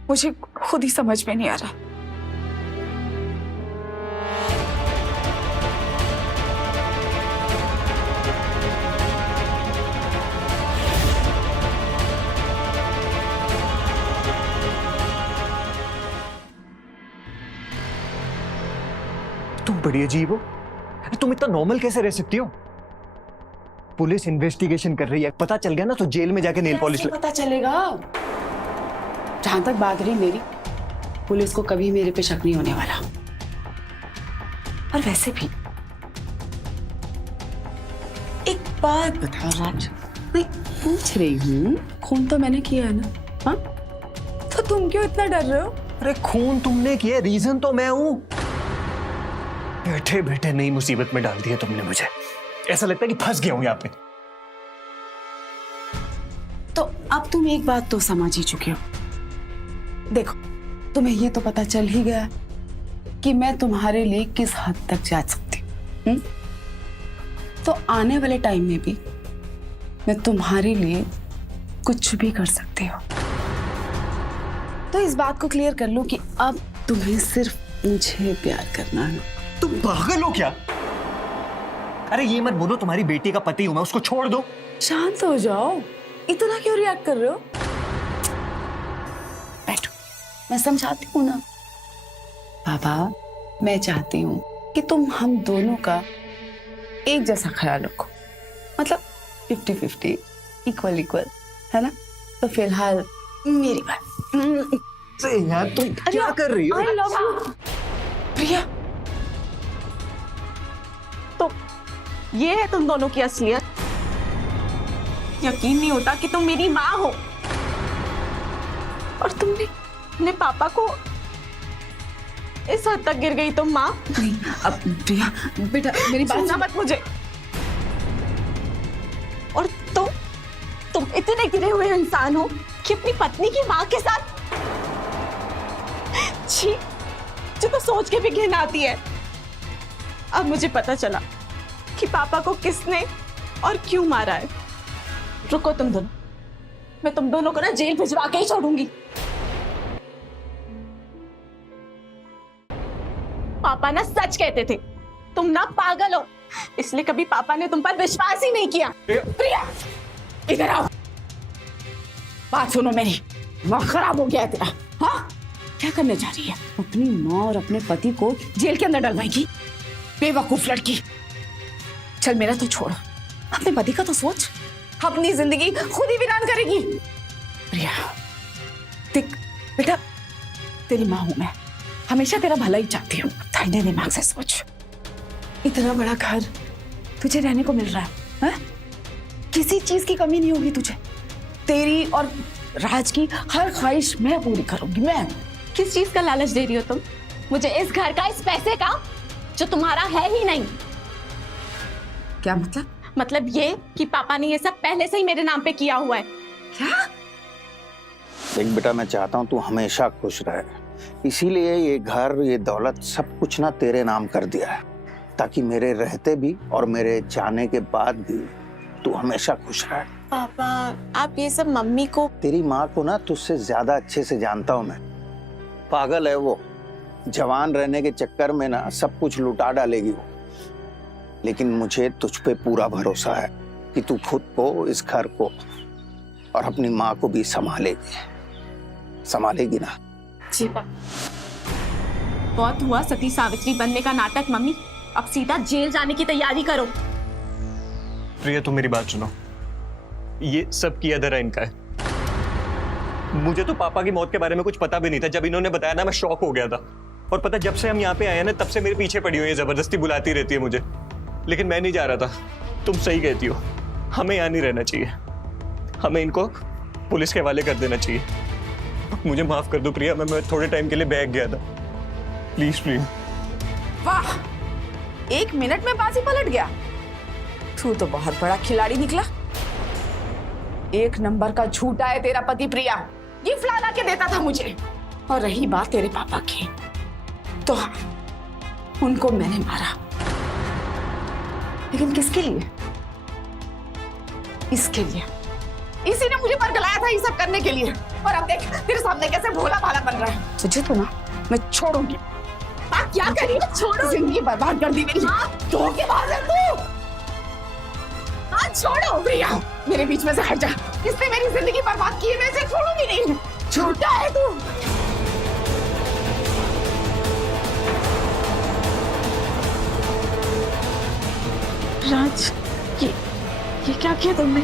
मुझे खुद ही समझ में नहीं आ रहा। तुम बड़ी अजीब हो, तुम इतना नॉर्मल कैसे रह सकती हो? पुलिस इन्वेस्टिगेशन कर रही है, पता चल गया ना तो जेल में जाके नेल पॉलिश पता चलेगा। जहां तक बात रही मेरी, पुलिस को कभी मेरे पे शक नहीं होने वाला। और वैसे भी एक बात बताओ राज, मैं पूछ रही हूँ, खून तो मैंने किया है ना? हाँ, तो तुम क्यों इतना डर रहे हो? अरे खून तुमने किया, रीजन तो मैं हूं। बैठे बैठे नई मुसीबत में डाल दिया तुमने मुझे। ऐसा लगता है कि फंस गया हूं यहाँ पे। तो अब तुम एक बात तो समझ ही चुके हो। देखो, तुम्हें ये तो पता चल ही गया कि मैं तुम्हारे लिए किस हद तक जा सकती हूँ। तो आने वाले टाइम में भी मैं तुम्हारे लिए कुछ भी कर सकती हूँ। तो इस बात को क्लियर कर लो कि अब तुम्हें सिर्फ मुझे प्यार करना है। तुम पागल हो क्या? अरे ये मत बोलो तुम्हारी बेटी का पति हूं मैं, उसको छोड़ दो। शांत हो जाओ, इतना क्यों रिएक्ट कर रहे हो? बैठो, मैं समझाती हूँ ना। बाबा, मैं चाहती हूँ कि तुम हम दोनों का एक जैसा ख्याल रखो, मतलब 50-50, इक्वल इक्वल, है ना? तो फिलहाल मेरी बात। यार तुम क्या कर रही हो? I love you। प्रिया, तो ये है तुम दोनों की असलियत। यकीन नहीं होता कि तुम मेरी माँ हो, और तुमने अपने पापा को इस हद तक गिर गई तुम माँ। नहीं, अब प्रिया बेटा मेरी बात सुनना मत मुझे। और तुम इतने गिरे हुए इंसान हो कि अपनी पत्नी की माँ के साथ। छी, मुझे तो सोच के भी घिन आती है। अब मुझे पता चला कि पापा को किसने और क्यों मारा है। रुको तुम दोनों, मैं तुम दोनों को ना जेल भिजवा के ही छोड़ूंगी। पापा ना सच कहते थे, तुम ना पागल हो, इसलिए कभी पापा ने तुम पर विश्वास ही नहीं किया। प्रिया, इधर आओ, बात सुनो मेरी। दिमाग खराब हो गया है तेरा। हाँ, क्या करने जा रही है? अपनी माँ और अपने पति को जेल के अंदर डलवाएगी? बेवकूफ लड़की। चल मेरा तो छोड़, अपने पति का तो सोच। अपनी जिंदगी खुद ही वीरान करेगी। प्रिया देख बेटा, तेरी माँ हूं मैं, हमेशा तेरा भला ही चाहती हूँ। ठंडे दिमाग से सोच। इतना बड़ा घर तुझे रहने को मिल रहा है, है? किसी चीज की कमी नहीं होगी तुझे। तेरी और राज की हर ख्वाहिश मैं पूरी करूंगी। मैं किस चीज का लालच दे रही हो तुम मुझे? इस घर का, इस पैसे का जो तुम्हारा है ही नहीं। क्या मतलब? मतलब ये कि पापा ने ये सब पहले से ही मेरे नाम पे किया हुआ है। क्या? देख बेटा, मैं चाहता हूँ तू हमेशा खुश रहे, इसीलिए ये घर, ये दौलत, सब कुछ ना तेरे नाम कर दिया है, ताकि मेरे रहते भी और मेरे जाने के बाद भी तू हमेशा खुश रहे। पापा, आप ये सब मम्मी को। तेरी माँ को ना तुझसे ज्यादा अच्छे से जानता हूँ मैं। पागल है वो, जवान रहने के चक्कर में ना सब कुछ लुटा डालेगी वो। लेकिन मुझे तुझ पे पूरा भरोसा है कि तू खुद को, इस घर को और अपनी माँ को भी संभालेगी ना? जी पापा। बहुत हुआ सती सावित्री बनने का नाटक मम्मी, अब सीधा जेल जाने की तैयारी करो। प्रिया तुम मेरी बात सुनो, ये सब किया धरा इनका है। मुझे तो पापा की मौत के बारे में कुछ पता भी नहीं था। जब इन्होंने बताया ना, मैं शॉक हो गया था। और पता, जब से हम यहाँ पे आए ना, तब से मेरे पीछे पड़ी हुई है, जबरदस्ती बुलाती रहती है मुझे, लेकिन मैं नहीं जा रहा था। तुम सही कहती हो, हमें यहाँ नहीं रहना चाहिए, हमें इनको पुलिस के हवाले कर देना चाहिए। मुझे माफ कर दो प्रिया, मैं थोड़े टाइम के लिए बैग गया था, प्लीज प्रिया। वाह, 1 मिनट में बाजी पलट गया। तू तो बहुत बड़ा खिलाड़ी निकला। एक नंबर का झूठा है तेरा पति प्रिया, गिफ्ट ला के देता था मुझे। और रही बात तेरे पापा की, तो हाँ, उनको मैंने मारा, लेकिन किसके लिए? इसके लिए। इसी ने मुझे बरगलाया था ये सब करने के लिए, और अब देख तेरे सामने कैसे भोला भाला बन रहा है। तुझे तो ना मैं छोड़ूंगी। आप क्या करिए? छोड़ो, जिंदगी बर्बाद कर दी मेरी। धोखेबाज है तू। हाँ छोड़ो प्रिया, मेरे बीच में से हट जा। इसने मेरी जिंदगी बर्बाद की है, मैं इसे छोड़ूंगी नहीं। झूठा है तू। राज, ये क्या किया तुमने?